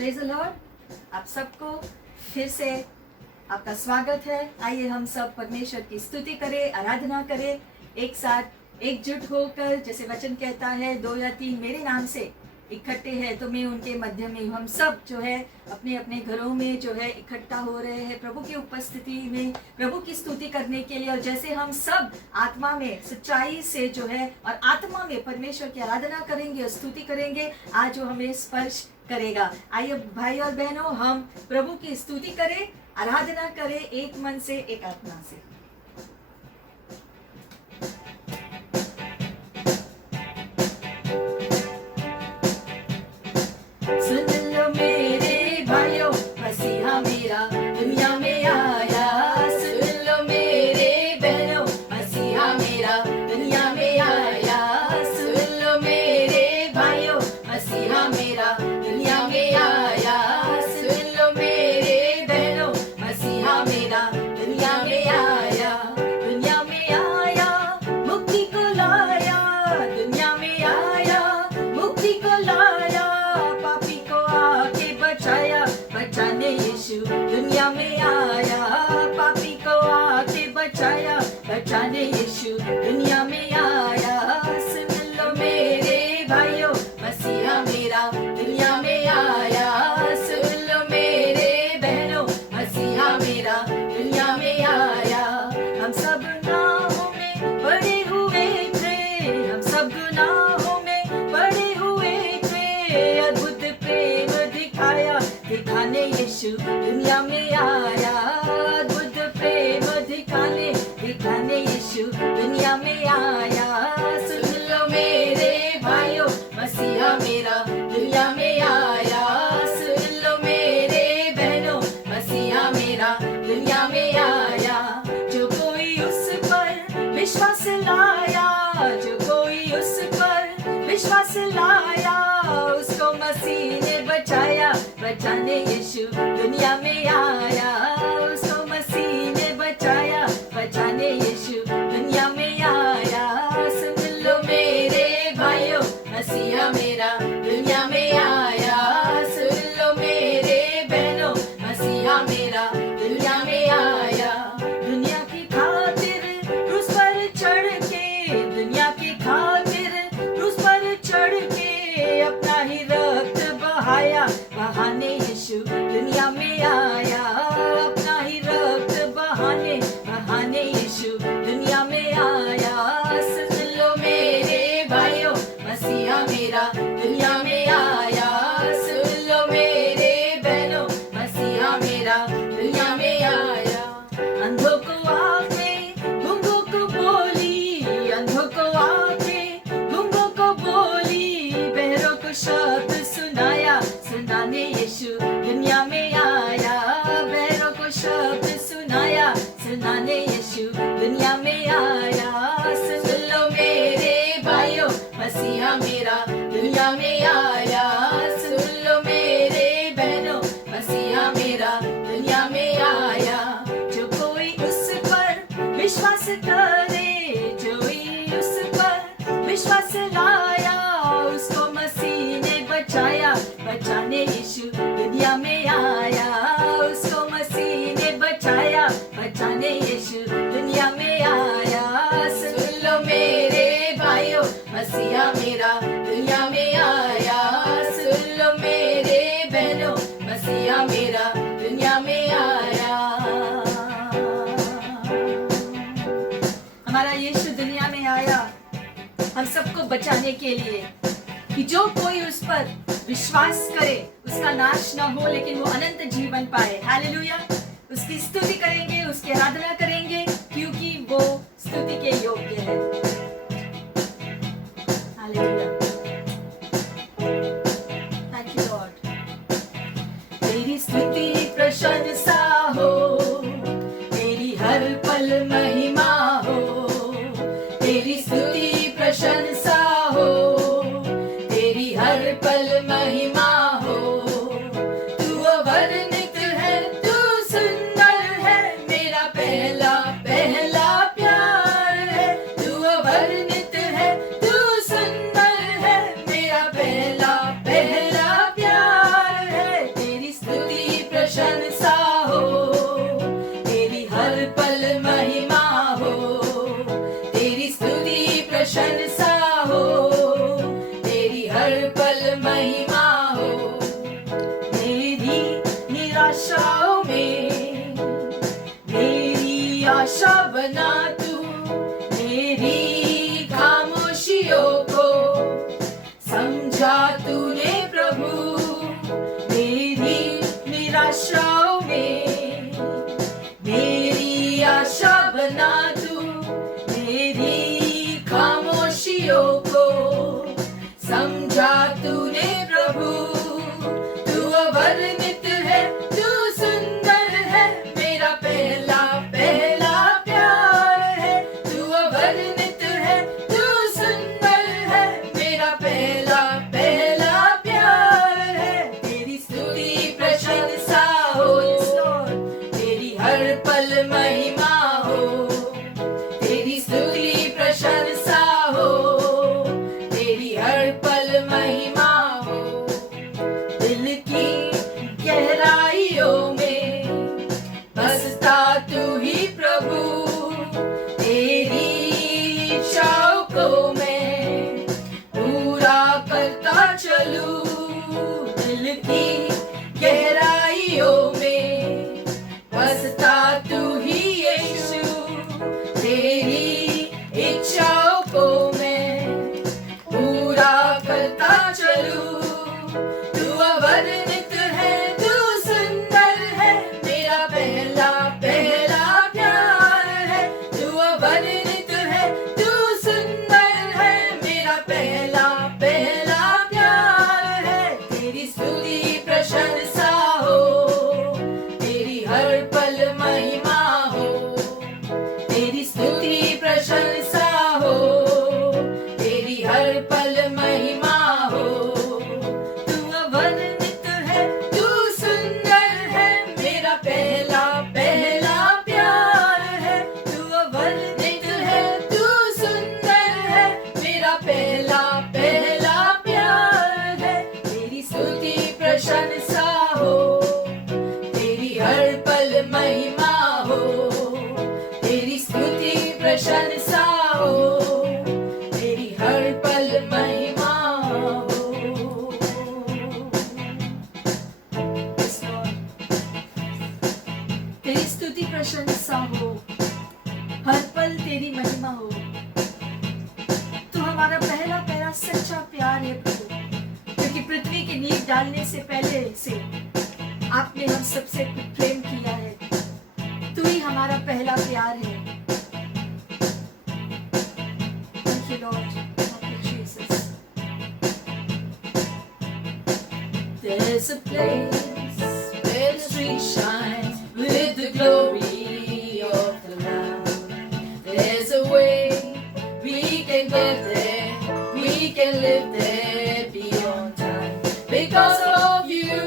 Praise the Lord. आप सबको फिर से आपका स्वागत है। आइए हम सब परमेश्वर की स्तुति करें, आराधना करें, एक साथ एकजुट होकर। जैसे वचन कहता है, 2 या 3 मेरे नाम से इकट्ठे हैं तो मैं उनके मध्य में हूँ। हम सब जो है अपने अपने घरों में जो है इकट्ठा हो रहे हैं प्रभु की उपस्थिति में, प्रभु की स्तुति करने के लिए। और जैसे हम सब आत्मा में सच्चाई से जो है और आत्मा में परमेश्वर की आराधना करेंगे और स्तुति करेंगे, आज वो हमें स्पर्श करेगा। आइए भाई और बहनों, हम प्रभु की स्तुति करें, आराधना करें, एक मन से, एक आत्मा से। सुन लो मेरे भाइयों, मसीहा मेरा दुनिया में आया। सुन लो मेरे बहनों, मसीहा मेरा दुनिया में आया। सुन लो मेरे भाइयों, मसीहा मेरा दुनिया में आया। सुन लो मेरे बहनों, मसीहा मेरा दुनिया में आया। दुनिया में आया, मुक्ति को लाया। दुनिया में आया, मुक्ति को लाया। पापी को आके बचाया, बचाने यीशु दुनिया में आया। पापी को आके बचाया, बचाने यीशु दुनिया में आया। सुन लो मेरे भाइयों, मसीहा मेरा दुनिया में आया। सुन लो मेरे बहनों, मसीहा मेरा दुनिया में आया। हम सब गुनाहों में पड़े हुए थे, हम सब गुनाहों में पड़े हुए थे। अद्भुत प्रेम दिखाया, दिखाने यीशु दुनिया में आया। अद्भुत प्रेम दिखाने, दिखाने यीशु दुनिया में आया। सुन लो मेरे भाइयों, मसीहा मेरा दुनिया में आया। सुन लो मेरे बहनों, मसीहा मेरा दुनिया में आया। जो कोई उस पर विश्वास लाया, जो कोई उस पर विश्वास लाया, उसको मसीह ने बचाया, बचाने यीशु दुनिया में आया। उसको मसीह ने बचाया, बचाने यीशु दुनिया में आया। सुन लो मेरे भाइयों, मसीहा मेरा दुनिया में आया। सुन लो मेरे बहनों, मसीहा मेरा दुनिया में आया। दुनिया की खातिर क्रूस पर चढ़ के, दुनिया की खातिर क्रूस पर चढ़ के अपना ही रक्त बहाया, बहाने यीशु दुनिया में आया। अपना ही रक्त बहाने, बहाने यीशु दुनिया में आया। सुन लो मेरे भाइयों, मसीहा मेरा दुनिया में आया। सुन लो मेरे बहनों, मसीहा मेरा दुनिया में आया। अंधों को आंखें, गूंगों को बोली, अंधों को आंखें, गूंगों को बोली, बहरों को शब्द सुनाया, सुनाने यीशु दुनिया में आया। बहरों को शब्द सुनाया, सुनाने यीशु दुनिया में आया। सुन लो मेरे भाइयों, मसीहा मेरा दुनिया में आया। सुन लो मेरे बहनों, मसीहा मेरा दुनिया में आया। जो कोई उस पर विश्वास करे, जो कोई उस पर विश्वास लाया, उसको मसीह ने बचाया, बचाने यीशु दुनिया में आया। उसको मसीह ने बचाया, बचाने यीशु दुनिया में आया। सुन लो मेरे भाइयों, मसीहा मेरा दुनिया में आया। सुन लो मेरे बहनों, मसीहा मेरा दुनिया में आया। हमारा यीशु दुनिया में आया हम सबको बचाने के लिए, कि जो कोई उस पर विश्वास करे उसका नाश ना हो, लेकिन वो अनंत जीवन पाए। हालेलुया। उसकी स्तुति करेंगे, उसकी आराधना करेंगे, क्योंकि वो स्तुति के योग्य है। हालेलुया। Thank you Lord. तेरी स्तुति प्रशंसा हो, तेरी हर पल महिमा हो। तेरी स्तुति प्रशंसा हो, तेरी हर पल महिमा हो। तू अवर्णित है, तू सुंदर है, मेरा पहला पहला प्यार है। तू अवर्णित है, तू सुंदर है, मेरा पहला पहला प्यार है। प्रशंसा हो, तेरी हर पल महिमा हो। मेरी निराशाओं में मेरी आशा बना तू, मेरी खामोशियों को समझा तूने प्रभु। मेरी निराशाओं में मेरी आशा बना तू, मेरी खामोशियों को समझा तूने प्रभु। तू अवर्णित है, तू सुंदर है, मेरा पहला पहला प्यार है। तू अवर्णित है, तू सुंदर है, मेरा पहला पहला प्यार है। तेरी स्तुति प्रशंसा हो, तेरी हर पल महिमा हो। तेरी स्तुति प्रशंसा हो, तेरी हर पल महिमा हो। दिल की गहराइयों में बसता तू ही प्रभु, तेरी इच्छाओं को मैं पूरा करता चलूं। दिल की गहराइयों में बसता तू ही यीशु, तेरी इच्छाओं को मैं पूरा करता चलूं। तू अवर्णित है, तू सुंदर है, मेरा पहला पहला प्यार है। तू अवर्णित है, तू सुंदर है, मेरा पहला पहला प्यार है। तेरी स्तुति प्रशंसा हो, तेरी हर पल महिमा हो। तेरी स्तुति प्रशंसा हो, तेरी हर पल महिमा हो। तू अवर्णित है, तू सुंदर है, मेरा पहला पहला प्यार है। तू अवर्णित है, तू सुंदर है, मेरा पहला पहला प्यार है। तेरी स्तुति प्रशंसा हो, तेरी हर पल महिमा हो। तेरी स्तुति प्रशंसा हो, तेरी हर पल महिमा हो। Yes, Lord. तेरी स्तुति प्रशंसा हो, हर पल तेरी महिमा हो। तू हमारा पहला पहला सच्चा प्यार है प्रभु, क्योंकि पृथ्वी की नींव डालने से पहले से आपने हम सबसे प्रेम किया है। तू ही हमारा पहला प्यार है। Thank you, Lord. Thank you, Jesus. There's a place where the street shines with the glory of the Lamb. There's a way we can get there, we can live there beyond time. Because of you,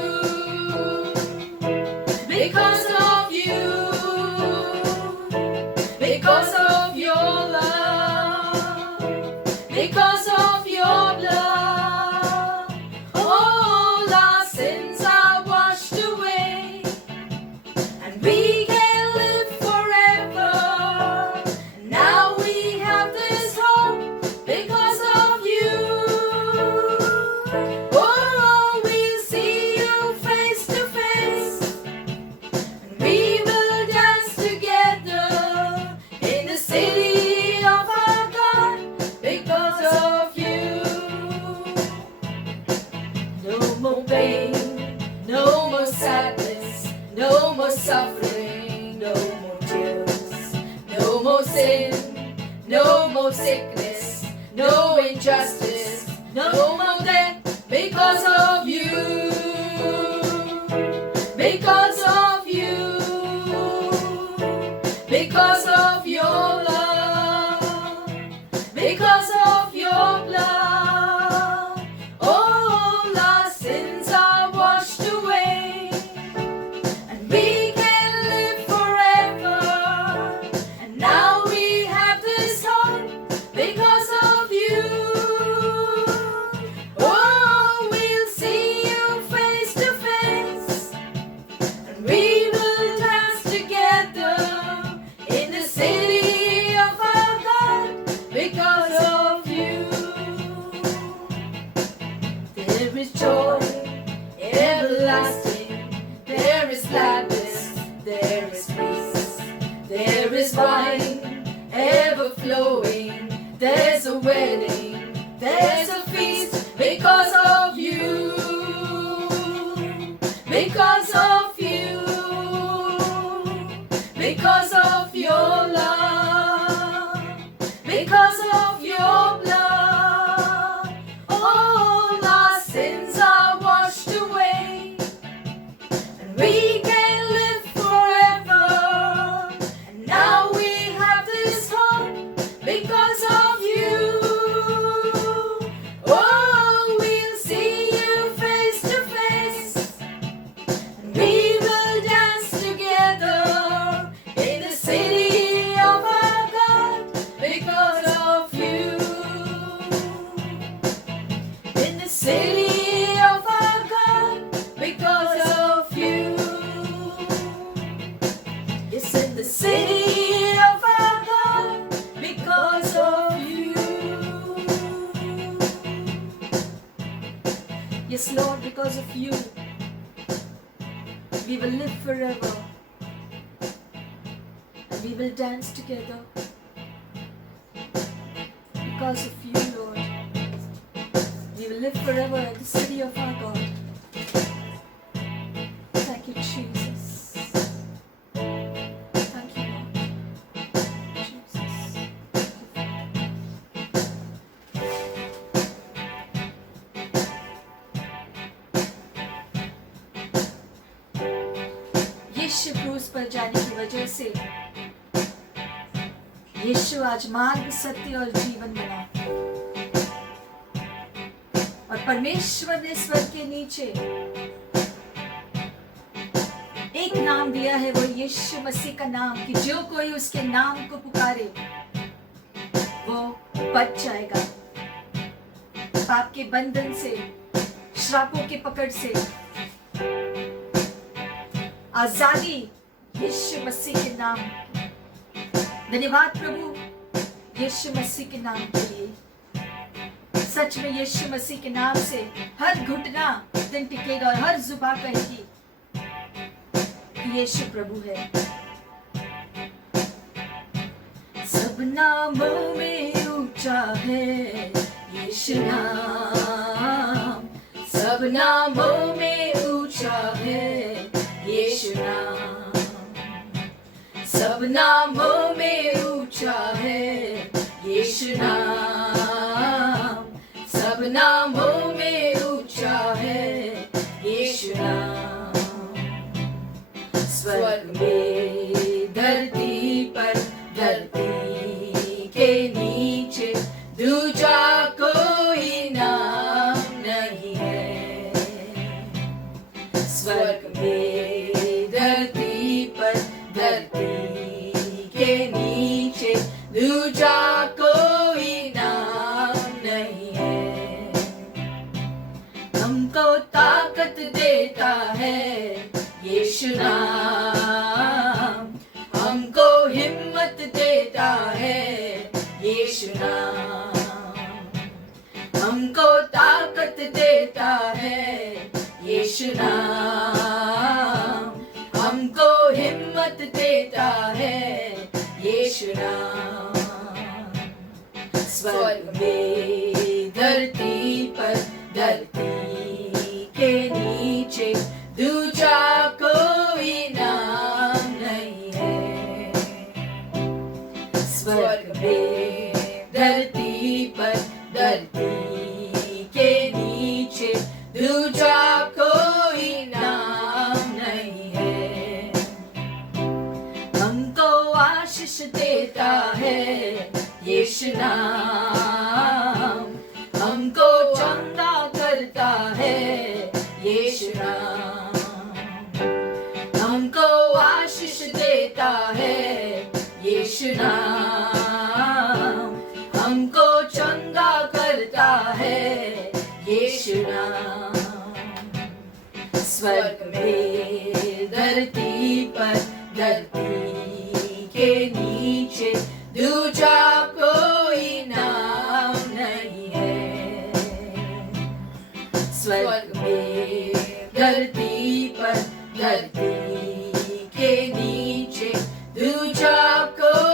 because of you, because of your love, because of your blood. All our sins are washed away, and we can live forever. And now we have this hope because of you. Oh, we'll see you face to face, and we will dance together in the city of our God because of you. No more pain, no more sadness, no more suffering, no more tears, no more sin, no more sickness, no injustice, no more death because of you. Because of you, because of your love, because of your blood. All our sins are washed away, and we can live forever. And now we have this hope because of you. wine ever flowing. There's a wedding, there's a feast because of you. Because of you. Because of your love. Because of your blood. All our sins are washed away. And we can live forever. And now we have this hope because of you. Oh, we'll see you face to face. And we will dance together in the city of our God because of you. In the city of our God because of you. Yes, in the city of our God because of you. Yes, Lord, because of you, we will live forever. And we will dance together. Because of you, Lord, we will live forever in the city of our God. Thank you, Jesus. Thank you, Lord. Jesus. यीशु क्रूस पर जाने की वजह से यीशु आज मार्ग, सत्य और जीवन बना। और परमेश्वर ने स्वर्ग के नीचे एक नाम दिया है, वो यीशु मसीह का नाम, कि जो कोई उसके नाम को पुकारे वो बच जाएगा पाप के बंधन से, श्रापों के पकड़ से। आजादी यीशु मसीह के नाम। धन्यवाद प्रभु यीशु मसीह के नाम के लिए। सच में यीशु मसीह के नाम से हर घुटना दिन टिकेगा और हर जुबान कहेगी कि यीशु प्रभु है। सब नामों में ऊंचा है यीशु नाम। सब नामों में ऊंचा है यीशु नाम। सब नामों में ऊंचा है यीशु नाम। सब नामों में ऊंचा है यीशु नाम। स्वर्ग में, धरती पर, धरती के नीचे दूजा कोई नाम नहीं है। स्वर्ग में, धरती पर, धरती के नीचे दूजा कोई नाम नहीं है। हमको ताकत देता है यीशु नाम। हमको हिम्मत देता है यीशु नाम। हमको ताकत देता है यीशु नाम। हमको हिम्मत देता है यीशु नाम। स्वर्ग में, धरती पर, धरती के नीचे दूजा कोई नाम नहीं है। स्वर्ग में, धरती पर, धरती के नीचे दूजा कोई नाम नहीं है। हमको आशीष देता है यीशु नाम। हमको चंगा करता है यीशु नाम। हमको आशीष देता है यीशु नाम। हमको चंगा करता है यीशु नाम। स्वर्ग में, धरती पर, धरती के नीचे दूजा कोई नाम नहीं है। स्वर्ग में, धरती पर, धरती के नीचे दूजा कोई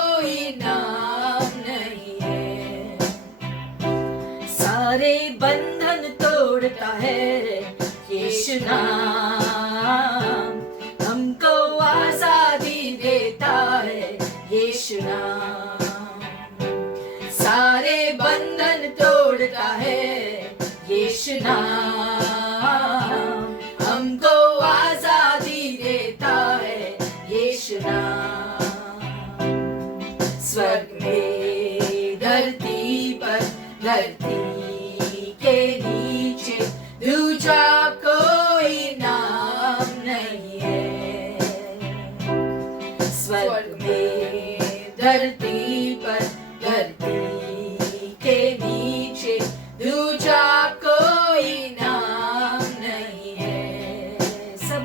सारे बंधन तोड़ता है यीशु नाम, हमको आजादी देता है यीशु नाम, सारे बंधन तोड़ता है यीशु नाम, हमको आजादी देता है यीशु नाम। स्वर्ग में धरती पर, धरती के नीचे दूजा कोई नाम नहीं है। स्वर्ग में धरती पर, धरती के नीचे दूजा कोई नाम नहीं है। सब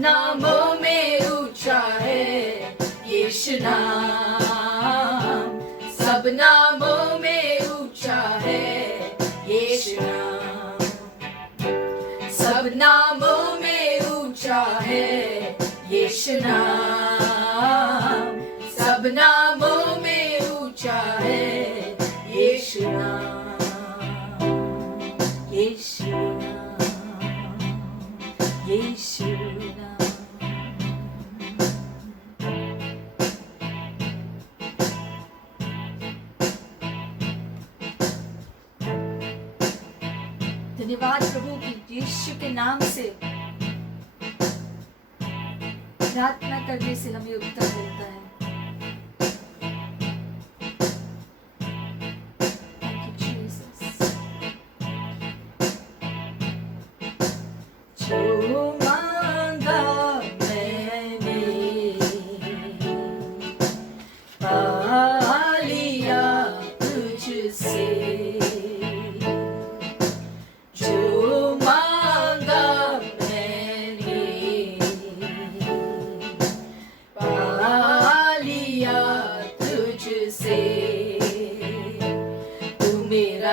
नामों में ऊंचा है यीशु नाम, सब नामों में ऊंचा है यीशु नाम, सब नामों में ऊंचा है यीशु नाम, सब नामों में ऊंचा है यीशु नाम, यीशु नाम, यीशु नाम। धन्यवाद प्रभु की यीशु के नाम से प्रार्थना करने से हमें उत्तर मिलता है। Thank you, Jesus. जो मांगा मैंने पा लिया तुझसे,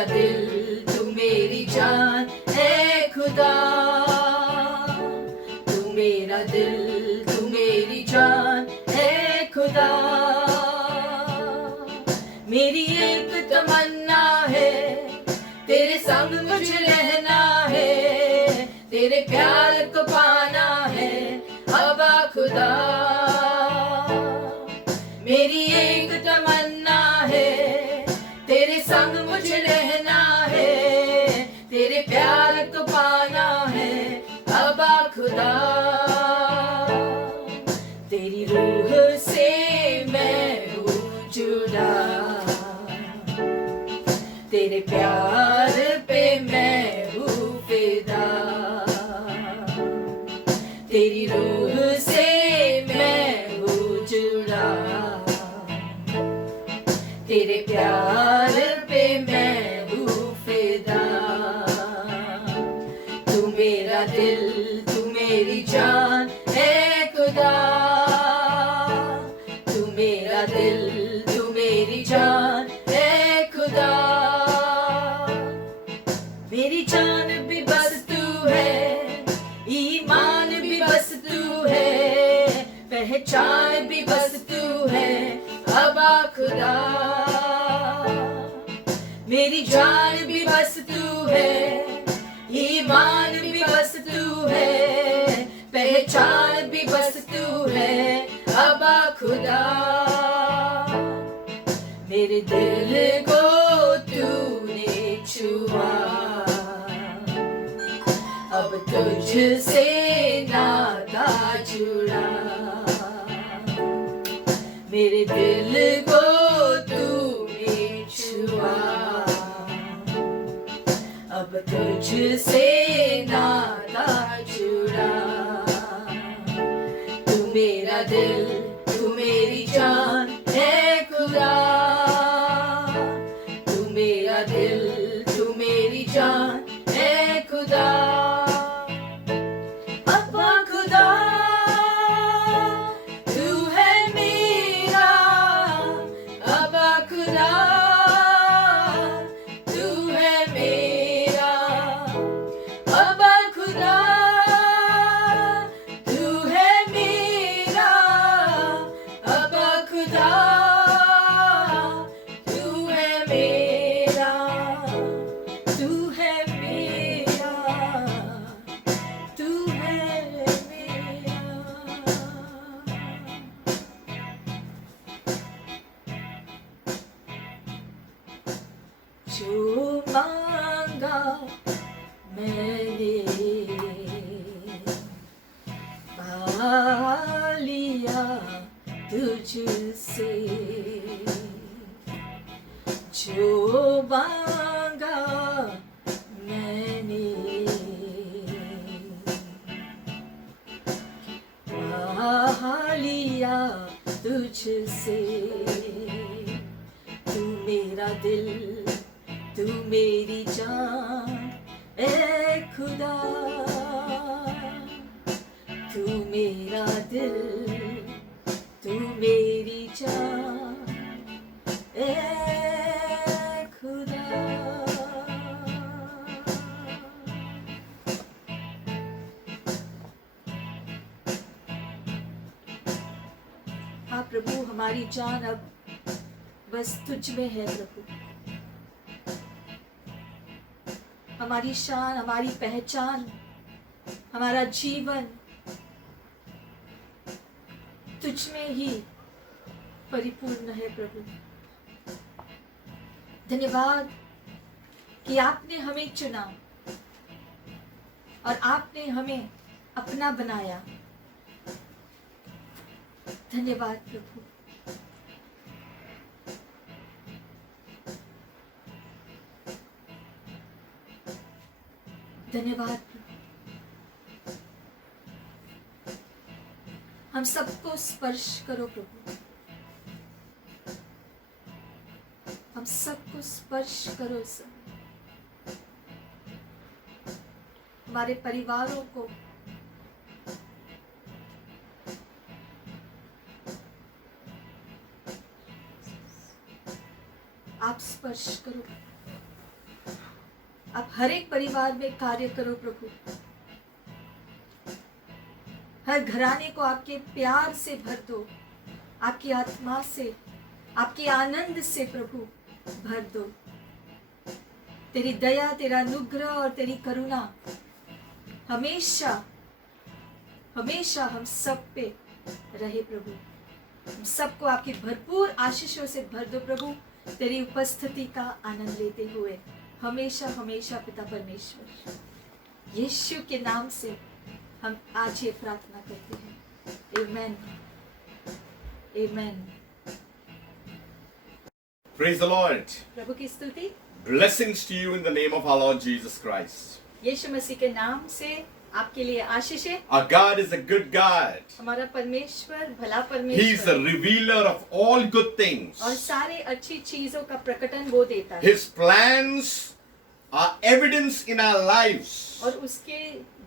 दिल तू मेरी जान है खुदा, तू मेरा दिल तू मेरी जान है खुदा, मेरी एक तमन्ना है तेरे संग मुझे रहना है, तेरे प्यार को पाना है अबा खुदा, मेरी एक तमन्ना है तेरे संग मुझे रहना है, तेरे प्यार को पाना है अबा खुदा, तेरी रूह से मैं हूँ जुड़ा, तेरे प्यार पे मैं हूँ फिदा, तेरी रूह से मैं हूँ जुड़ा, तेरे प्यार पे मैं हूँ फिदा, तू मेरा दिल तू मेरी जान है खुदा, तू मेरा दिल तू मेरी जान है खुदा, मेरी जान भी बस तू है, ईमान भी बस तू है, पहचान भी बस तू है अबा खुदा, मेरी जान भी बस तू है, ईमान भी बस तू है, पहचान भी बस तू है अबा खुदा, मेरे दिल को तूने छुआ, अब तुझसे नाता जुड़ा, मेरे दिल को तूने छुआ, अब तुझसे नाता जुड़ा, तू मेरा दिल तू मेरी जान है खुदा, तू मेरा दिल तू मेरी जान है खुदा, अब्बा खुदा तू है मेरा, अब्बा खुदा तू है मेरा, जो मांगा मैंने पा लिया तुझसे, जो मांगा मैंने पा लिया तुझसे। तू मेरा दिल, तू मेरी जान, ए खुदा। तू मेरा दिल, तू मेरी जान, ए खुदा। हाँ प्रभु, हमारी जान अब बस तुझ में है प्रभु। हमारी शान, हमारी पहचान, हमारा जीवन तुझ में ही परिपूर्ण है प्रभु। धन्यवाद कि आपने हमें चुना और आपने हमें अपना बनाया। धन्यवाद प्रभु। धन्यवाद प्रभु। हम सबको स्पर्श करो प्रभु, हम सबको स्पर्श करो सब, हमारे परिवारों को, आप स्पर्श करो। आप हर एक परिवार में कार्य करो प्रभु। हर घराने को आपके प्यार से भर दो, आपकी आत्मा से, आपके आनंद से प्रभु भर दो। तेरी दया, तेरा अनुग्रह और तेरी करुणा हमेशा हमेशा हम सब पे रहे प्रभु। हम सबको आपकी भरपूर आशीषों से भर दो प्रभु, तेरी उपस्थिति का आनंद लेते हुए हमेशा हमेशा पिता परमेश्वर यीशु के नाम से हम आज ये प्रार्थना करते हैं। आमेन, आमेन। Praise the Lord. प्रभु की स्तुति। Blessings to you in the name of our Lord Jesus Christ. यीशु मसीह के नाम से आपके लिए आशीष है। Our God is a good God. हमारा परमेश्वर भला He is परमेश्वर a revealer of all good things. और सारे अच्छी चीजों का प्रकटन वो देता है। His plans are evidence in our lives. और उसके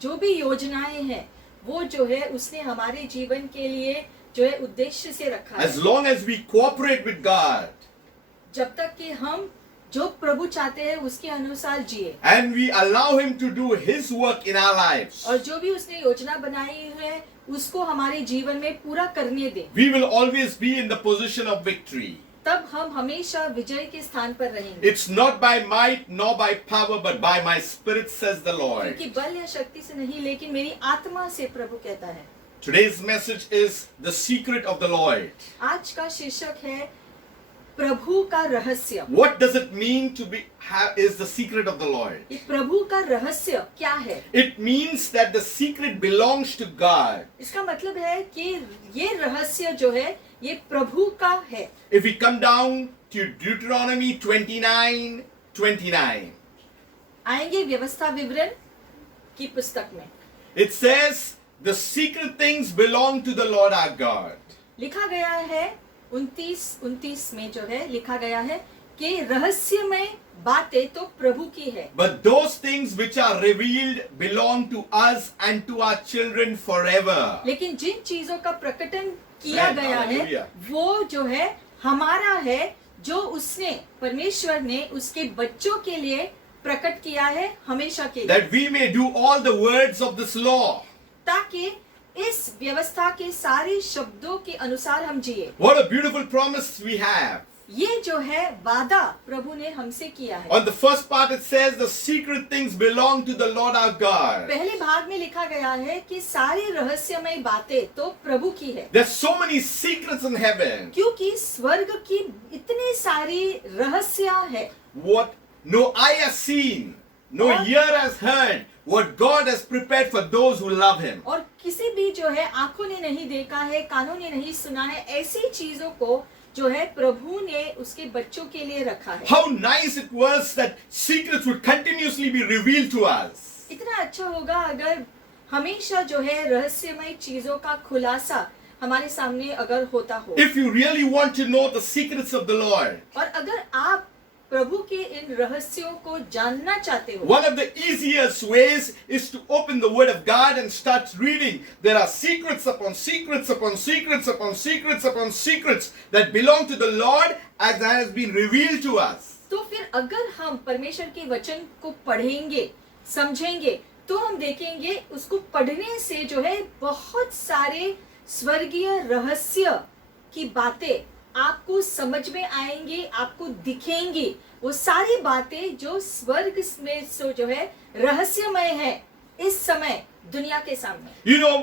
जो भी योजनाएं हैं वो जो है उसने हमारे जीवन के लिए जो है उद्देश्य से रखा As है। long as we cooperate with God जब तक कि हम जो प्रभु चाहते हैं उसके अनुसार जिए and we allow Him to do His work in our lives, और जो भी उसने योजना बनाई है उसको हमारे जीवन में पूरा करने दे, we will always be in the position of victory. तब हम हमेशा विजय के स्थान पर रहेंगे। It's not by might nor by power but by my spirit, says the Lord. क्योंकि बल या शक्ति से नहीं लेकिन मेरी आत्मा से प्रभु कहता है। Today's message is the secret of the Lord. आज का शीर्षक है प्रभु का रहस्य। What does it mean to be is the secret of the Lord? ये प्रभु का रहस्य क्या है? It means that the secret belongs to God. इसका मतलब है कि ये रहस्य जो है ये प्रभु का है। If we come down to Deuteronomy 29:29, आएंगे व्यवस्था विवरण की पुस्तक में। it says, "The secret things belong to the Lord our God." लिखा गया है 29 में जो है लिखा गया है कि रहस्यमय बातें तो प्रभु की है, But those things which are revealed belong to us and to our children forever. लेकिन जिन चीजों का प्रकटन किया Amen. गया है Hallelujah. वो जो है हमारा है, जो उसने परमेश्वर ने उसके बच्चों के लिए प्रकट किया है हमेशा के लिए, That we may do all the words of this law. ताकि इस व्यवस्था के सारे शब्दों के अनुसार हम जिए। What a beautiful promise we have. ये जो है वादा प्रभु ने हमसे किया है। On the first part it says the secret things belong to the Lord our God. पहले भाग में लिखा गया है कि सारी रहस्यमय बातें तो प्रभु की है, There's so many secrets in heaven. क्योंकि स्वर्ग की इतनी सारी रहस्य है। What no eye has seen, no और- ear has heard what God has prepared for those who love Him. और किसी भी जो है आंखों ने नहीं देखा है, कानों ने नहीं सुना है, ऐसी चीजों को जो है प्रभु ने उसके बच्चों के लिए रखा है। How nice it was that secrets would continuously be revealed to us. इतना अच्छा होगा अगर हमेशा जो है रहस्यमय चीजों का खुलासा हमारे सामने अगर होता हो। If you really want to know the secrets of the Lord, और अगर आप प्रभु के इन रहस्यों को जानना चाहते हो, one of the easiest ways is to open the Word of God and start reading. There are secrets upon secrets upon secrets upon secrets upon secrets that belong to the Lord as has been revealed to us. तो फिर अगर हम परमेश्वर के वचन को पढ़ेंगे, समझेंगे, तो हम देखेंगे उसको पढ़ने से जो है बहुत सारे स्वर्गीय रहस्य की बातें आपको समझ में आएंगी, आपको दिखेंगी। वो सारी बातें जो स्वर्ग में जो है रहस्यमय है इस समय दुनिया के सामने। You know,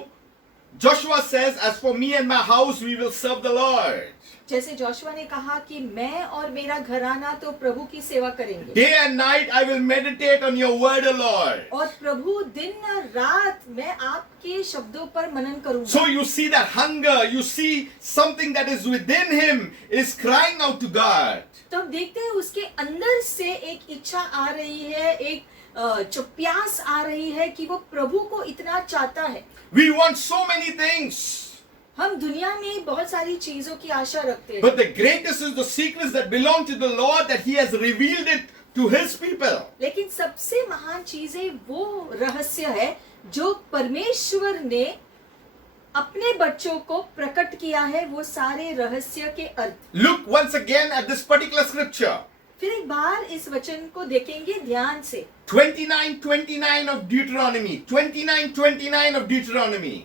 Joshua says, as for me and my house, we will serve the Lord. जैसे जोशुआ ने कहा कि मैं और मेरा घराना तो प्रभु की सेवा करेंगे, Day and night I will meditate on your word, O Lord. और प्रभु दिन रात मैं आपके शब्दों पर मनन करूंगा। So you see that hunger, you see something that is within him is crying out to God. तो हम देखते हैं उसके अंदर से एक इच्छा आ रही है, एक जो प्यास आ रही है कि वो प्रभु को इतना चाहता है। We want so many things, हम दुनिया में बहुत सारी चीजों की आशा रखते हैं, but the greatest is the secrets that belong to the Lord, that He has revealed it to His people. लेकिन सबसे महान चीजें वो रहस्य है जो परमेश्वर ने अपने बच्चों को प्रकट किया है, वो सारे रहस्य के अर्थ। Look once again at this particular scripture. फिर एक बार इस वचन को देखेंगे ध्यान से। 29:29 of Deuteronomy. 29:29 of Deuteronomy.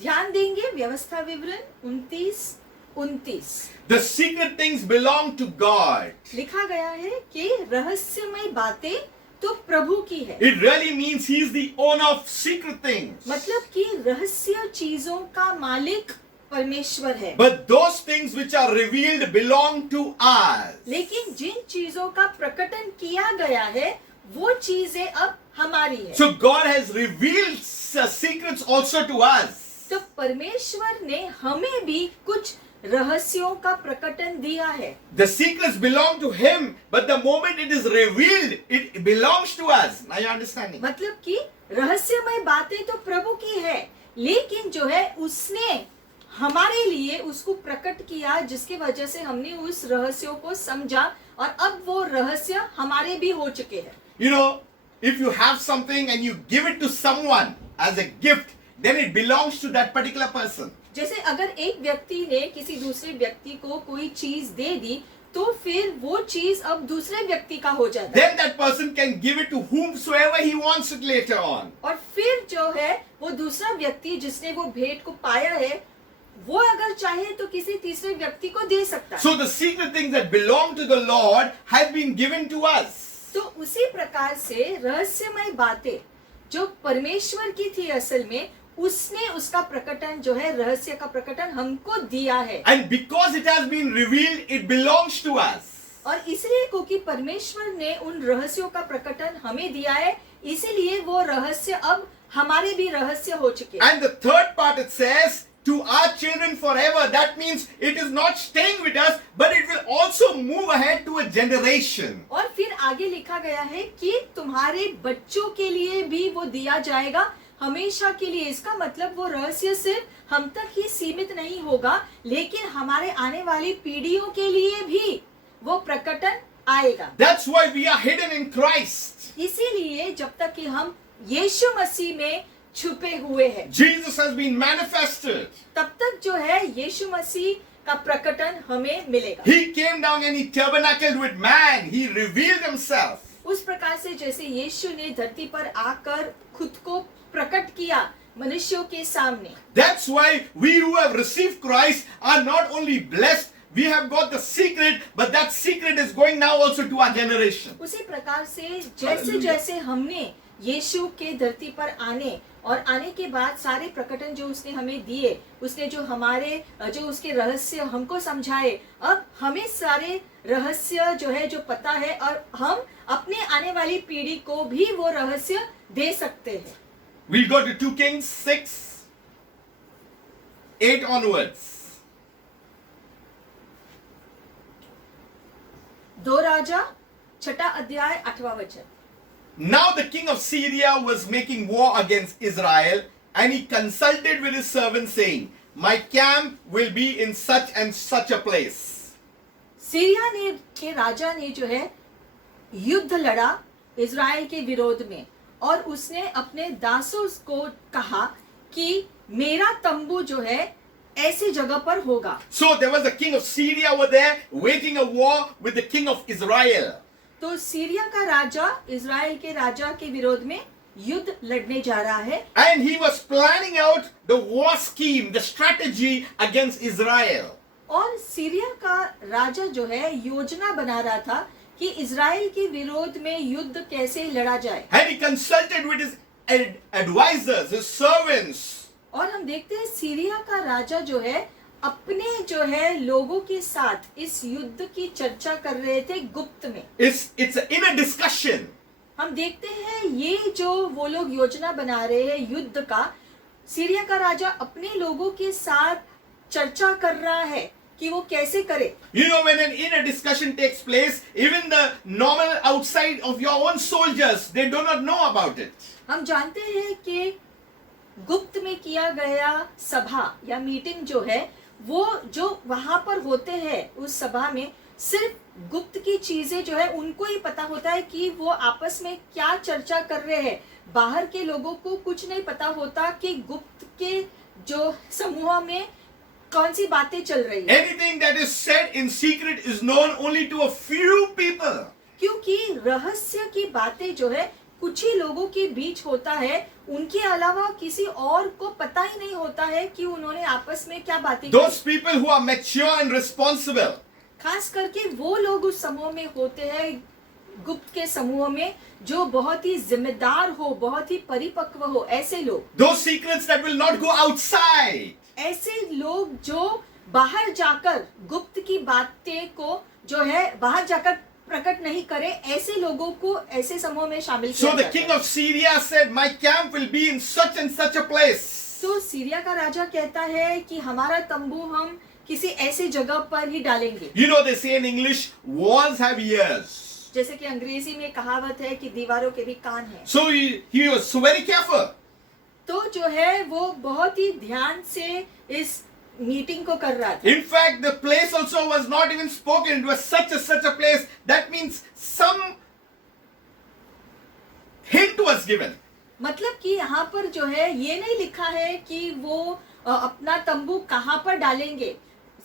ध्यान देंगे व्यवस्था विवरण 29:29। The secret things belong to God. लिखा गया है कि रहस्यमय बातें तो प्रभु की है। It really means He is the owner of secret things. मतलब कि रहस्य चीजों का मालिक परमेश्वर है, But those things which are revealed belong to us. लेकिन जिन चीजों का प्रकटन किया गया है वो चीजें अब हमारी है। So God has revealed secrets also to us. तो परमेश्वर ने हमें भी कुछ रहस्यों का प्रकटन दिया है। The secrets belong to Him, but the moment it is revealed, it belongs to us. Are you understanding? मतलब कि रहस्यमय बातें तो प्रभु की है, लेकिन जो है उसने हमारे लिए उसको प्रकट किया, जिसकी वजह से हमने उस रहस्यों को समझा और अब वो रहस्य हमारे भी हो चुके हैं। You know, if you have something and you give it to someone as a gift, then it belongs to that particular person. जैसे अगर एक व्यक्ति ने किसी दूसरे व्यक्ति को कोई चीज दे दी, तो फिर वो चीज अब दूसरे व्यक्ति का हो जाता है। Then that person can give it to whomsoever he wants it later on. और फिर जो है वो दूसरा व्यक्ति जिसने वो भेंट को पाया है, वो अगर चाहे तो किसी तीसरे व्यक्ति को दे सकता है। So the secret things that belong to the Lord have been given to us. तो उसी प्रकार से रहस्यमय बातें जो परमेश्वर की थी असल में, उसने उसका प्रकटन जो है रहस्य का प्रकटन हमको दिया है। And because it has been revealed, it belongs to us. और इसलिए क्योंकि परमेश्वर ने उन रहस्यों का प्रकटन हमें दिया है, इसीलिए वो रहस्य अब हमारे भी रहस्य हो चुके हैं। And the third part it says, to our children forever. That means it is not staying with us, but it will also move ahead to a generation. और फिर आगे लिखा गया है कि तुम्हारे बच्चों के लिए भी वो दिया जाएगा हमेशा के लिए। इसका मतलब वो रहस्य सिर्फ हम तक ही सीमित नहीं होगा, लेकिन हमारे आने वाली पीढ़ियों के लिए भी वो प्रकटन आएगा। That's why we are hidden in Christ. इसीलिए जब तक कि हम यीशु मसीह में छुपे हुए हैं, Jesus has been manifested. तब तक जो है यीशु मसीह का प्रकटन हमें मिलेगा। He came down and He tabernacled with man. He revealed Himself. उस प्रकार से जैसे यीशु ने धरती पर आकर खुद को प्रकट किया मनुष्यों के सामने। That's why we who have received Christ are not only blessed, we have got the secret, but that secret is going now also to our generation. उसी प्रकार से जैसे Hallelujah. जैसे हमने यीशु के धरती पर आने और आने के बाद सारे प्रकटन जो उसने हमें दिए, उसने जो हमारे जो उसके रहस्य हमको समझाए, अब हमें सारे रहस्य जो है जो पता है और हम अपने वाली पीढ़ी को भी वो रहस्य दे सकते हैं। We'll go to 2 Kings 6:8 onwards. 2 राजा 6 अध्याय 8वां वचन। Now the king of Syria was making war against Israel, and he consulted with his servants, saying, "My camp will be in such and such a place." Syria ने के राजा ने जो है युद्ध लड़ा Israel के विरोध में, और उसने अपने दासों को कहा कि मेरा तंबू जो है ऐसी जगह पर होगा। So there was the king of Syria over there waging a war with the king of Israel. तो सीरिया का राजा इज़राइल के राजा के विरोध में युद्ध लड़ने जा रहा है, And he was planning out the war scheme, the strategy against Israel. और सीरिया का राजा जो है योजना बना रहा था कि इज़राइल के विरोध में युद्ध कैसे लड़ा जाए। And he consulted with his advisors, his servants. और हम देखते हैं सीरिया का राजा जो है अपने जो है लोगों के साथ इस युद्ध की चर्चा कर रहे थे गुप्त में। It's an inner discussion. हम देखते हैं ये जो वो लोग योजना बना रहे हैं युद्ध का, सीरिया का राजा अपने लोगों के साथ चर्चा कर रहा है कि वो कैसे करे। You know, when an inner discussion takes place, even the normal outside of your own soldiers, they do not know about it. हम जानते हैं कि गुप्त में किया गया सभा या मीटिंग जो है वो जो वहां पर होते हैं उस सभा में सिर्फ गुप्त की चीजें जो है उनको ही पता होता है कि वो आपस में क्या चर्चा कर रहे हैं। बाहर के लोगों को कुछ नहीं पता होता कि गुप्त के जो समूह में कौन सी बातें चल रही है। Anything that is said in secret is known only to a few people. क्योंकि रहस्य की बातें जो है कुछ ही लोगों के बीच होता है, उनके अलावा किसी और को पता ही नहीं होता है कि उन्होंने आपस में क्या बातें की। Those people who are mature and responsible. खास करके वो लोग उस समूह में होते हैं, गुप्त के समूह में, जो बहुत ही जिम्मेदार हो, बहुत ही परिपक्व हो, ऐसे लोग। Those secrets that will not go outside. ऐसे लोग जो बाहर जाकर गुप्त की बातें को जो है बाहर जाकर प्रकट नहीं करे, ऐसे लोगों को ऐसे समूह में शामिल किया So the जाता king है। of Syria said, "My camp will be in such and such a place." तो सीरिया का राजा कहता है कि हमारा तंबू हम किसी ऐसी जगह पर ही डालेंगे। You know, they say in English, walls have ears. जैसे कि अंग्रेजी में कहावत है कि दीवारों के भी कान हैं। So he was so very careful. तो जो है वो बहुत ही ध्यान से इस मीटिंग को कर रहा था। In fact, the place also was not even spoken. It was such a place. That means some hint was given. मतलब कि यहाँ पर जो है ये नहीं लिखा है कि वो अपना तंबू कहाँ पर डालेंगे,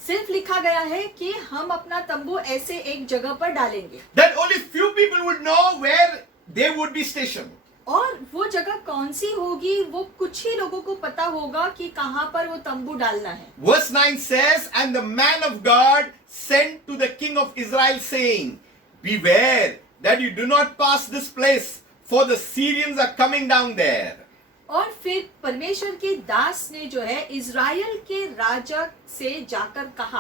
सिर्फ लिखा गया है कि हम अपना तंबू ऐसे एक जगह पर डालेंगे, That only few people would know where they would be stationed. और वो जगह कौन सी होगी वो कुछ ही लोगों को पता होगा कि कहाँ पर वो तंबू डालना है। Verse 9 says, "And the man of God sent to the king of Israel, saying, Beware that you do not pass this place, for the Syrians are coming down there." और फिर परमेश्वर के दास ने जो है इज़राइल के राजा से जाकर कहा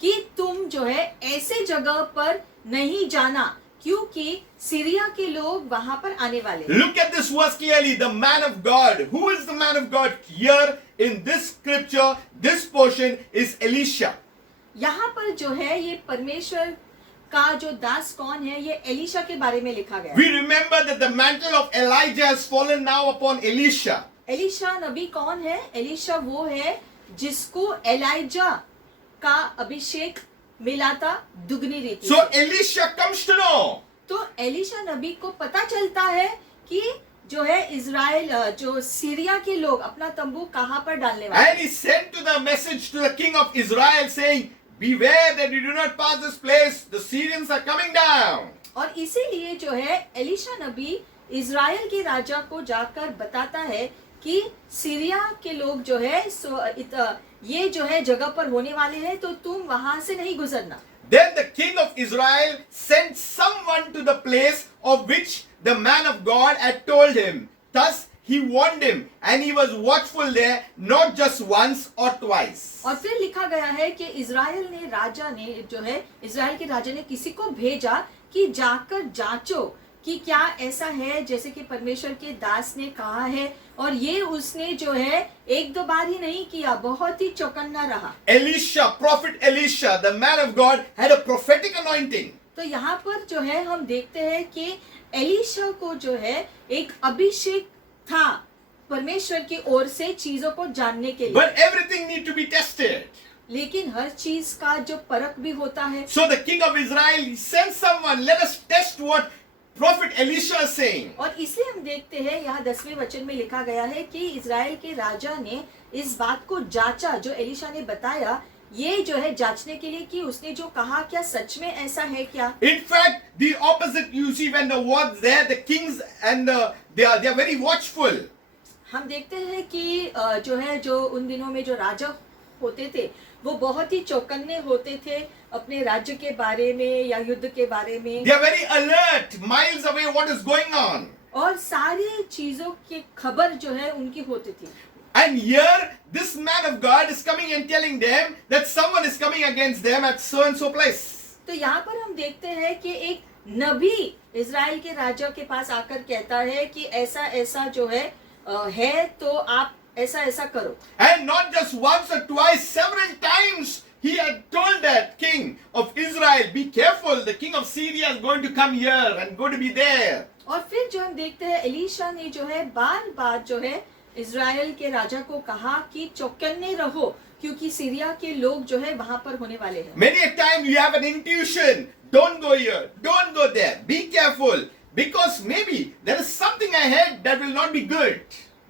कि तुम जो है ऐसे जगह पर नहीं जाना, क्योंकि सीरिया के लोग वहां पर आने वाले हैं। Look at this verse clearly. The man of God. Who is the man of God? Here in this scripture, this portion is Elisha. यहाँ पर जो है ये परमेश्वर का जो दास कौन है, ये एलिशा के बारे में लिखा गया है। We remember that the mantle of Elijah has fallen now upon Elisha. Elisha नबी कौन है? एलिशा वो है जिसको एलाइजा का अभिषेक मिला था दुगनी रीति So से। Elisha comes to know. तो एलिशा नबी को पता चलता है कि जो है इज़राइल जो सीरिया के लोग अपना तंबू कहाँ पर डालने वाले And he sent to the message to the king of Israel, saying, Beware that you do not pass this place. The Syrians are coming down. और इसीलिए जो है एलिशा नबी इज़राइल के राजा को जाकर बताता है कि सीरिया के लोग जो है ये जो है जगह पर होने वाले हैं, तो तुम वहां से नहीं गुजरना। Then the king of Israel sent someone to the place of which the man of God had told him. Thus he warned him, and he was watchful there, not just once or twice. और फिर लिखा गया है कि Israel ने जो है Israel के राजा ने किसी को भेजा कि जाकर जांचो कि क्या ऐसा है जैसे कि परमेश्वर के दास ने कहा है, और ये उसने जो है एक दो बार ही नहीं किया, बहुत ही चौकन्ना रहा। Elisha, prophet Elisha, the man of God, had a prophetic anointing. तो यहाँ पर जो है हम देखते हैं कि एलीशा को जो है एक अभिषेक था परमेश्वर की ओर से चीजों को जानने के लिए, But everything need to be tested. लेकिन हर चीज का जो परख भी होता है। So the king of Israel he sent someone, let us test what prophet Elisha is saying. और इसलिए हम देखते हैं यहाँ 10वें वचन में लिखा गया है कि इज़राइल के राजा ने इस बात को जांचा जो एलीशा ने बताया, ये जो है जांचने के लिए कि उसने जो कहा क्या सच में ऐसा है क्या। In fact, the opposite you see when the wars there, the kings and they are very watchful. हम देखते हैं कि जो उन दिनों में जो राजा होते थे वो बहुत ही चौकन्ने होते थे अपने राज्य के बारे में या युद्ध के बारे में, They are very alert, miles away what is going on. और सारी चीजों की खबर जो है उनकी होती थी। And here, this man of God is coming and telling them that someone is coming against them at so and so place. तो यहाँ पर हम देखते हैं कि एक नबी इज़राइल के राजा के पास आकर कहता है कि ऐसा ऐसा जो है तो आप ऐसा ऐसा करो। And not just once or twice, several times he had told that king of Israel, be careful, the king of Syria is going to come here and going to be there. और फिर जो हम देखते हैं Elisha ने जो है बार बार जो है इज़राइल के राजा को कहा कि चौकन्ने रहो क्योंकि सीरिया के लोग जो है वहां पर होने वाले हैं। Many a time you have an intuition, don't go here, don't go there, be careful, because maybe there is something ahead that will not be good.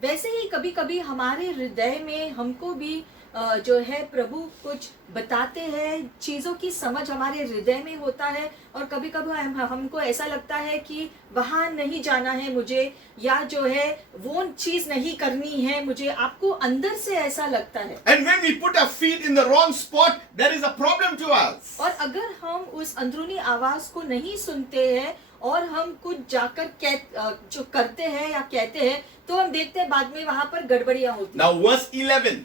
वैसे ही कभी कभी हमारे हृदय में हमको भी जो है प्रभु कुछ बताते हैं, चीज़ों की समझ हमारे हृदय में होता है, और कभी कभी हमको ऐसा लगता है कि वहाँ नहीं जाना है मुझे, या जो है वो चीज़ नहीं करनी है मुझे, आपको अंदर से ऐसा लगता है। And when we put our feet in the wrong spot, there is a problem to us. और अगर हम उस अंदरूनी आवाज़ को नहीं सुनते हैं और हम कुछ जाकर जो करते हैं या कहते हैं, तो हम देखते हैं बाद में वहाँ पर गड़बड़ियाँ होती हैं। Now verse 11.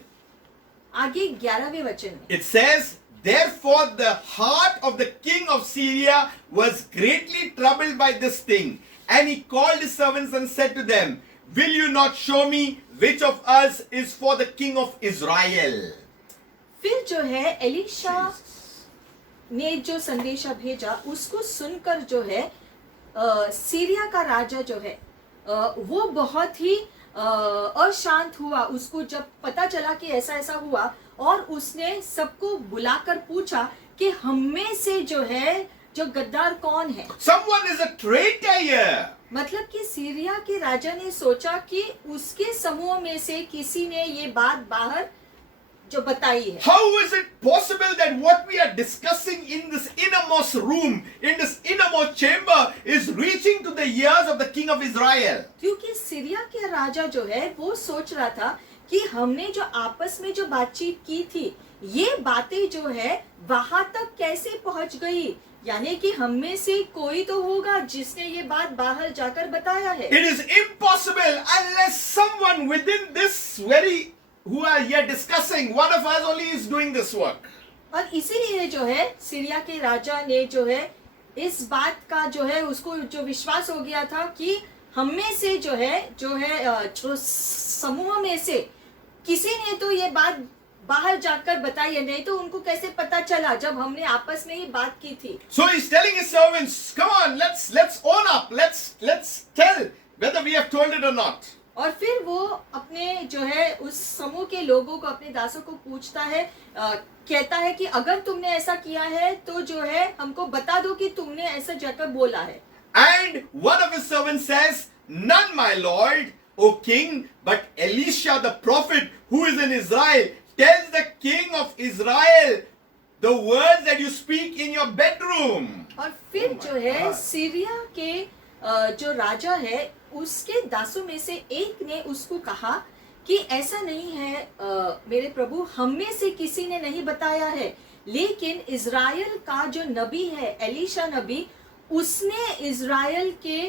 आगे 11वें वचन में It says, therefore the heart of the king of Syria was greatly troubled by this thing. And he called his servants and said to them, will you not show me which of us is for the king of Israel? फिर जो है Elisha ने जो संदेशा भेजा उसको सुनकर जो है सीरिया का राजा जो है वो बहुत ही अशांत हुआ। उसको जब पता चला कि ऐसा ऐसा हुआ, और उसने सबको बुलाकर पूछा कि हम में से जो है जो गद्दार कौन है। Someone is a traitor here. मतलब कि सीरिया के राजा ने सोचा कि उसके समूह में से किसी ने ये बात बाहर जो बताई है। How is it possible that what we are discussing in this innermost room, in this innermost chamber, is reaching to the ears of the king of Israel? क्योंकि सीरिया के राजा जो है वो सोच रहा था कि हमने जो आपस में जो बातचीत की थी, ये बातें जो है वहां तक कैसे पहुंच गई, यानी कि हम में से कोई तो होगा जिसने ये बात बाहर जाकर बताया है। It is impossible unless someone within this very who are here discussing, one of us only is doing this work. और इसीलिए जो है सीरिया के राजा ने जो है इस बात का जो है उसको जो विश्वास हो गया था कि हम में से जो है समूह में से किसी ने तो ये बात बाहर जाकर बताई है, नहीं तो उनको कैसे पता चला जब हमने आपस में ही बात की थी। So he's telling his servants, come on, let's own up, let's tell whether we have told it or not. और फिर वो अपने जो है उस समूह के लोगों को, अपने दासों को पूछता है, कहता है कि अगर तुमने ऐसा किया है तो जो है हमको बता दो कि तुमने ऐसा जाकर बोला है। And one of his servants says, none, my lord, O king, but Elisha the prophet who is in Israel tells the king of Israel the words that you speak in your bedroom. और फिर Oh my जो है God. Syria के जो राजा है उसके दासों में से एक ने उसको कहा कि ऐसा नहीं है मेरे प्रभु, हम में से किसी ने नहीं बताया है, लेकिन इज़राइल का जो नबी है एलीशा नबी, उसने इज़राइल के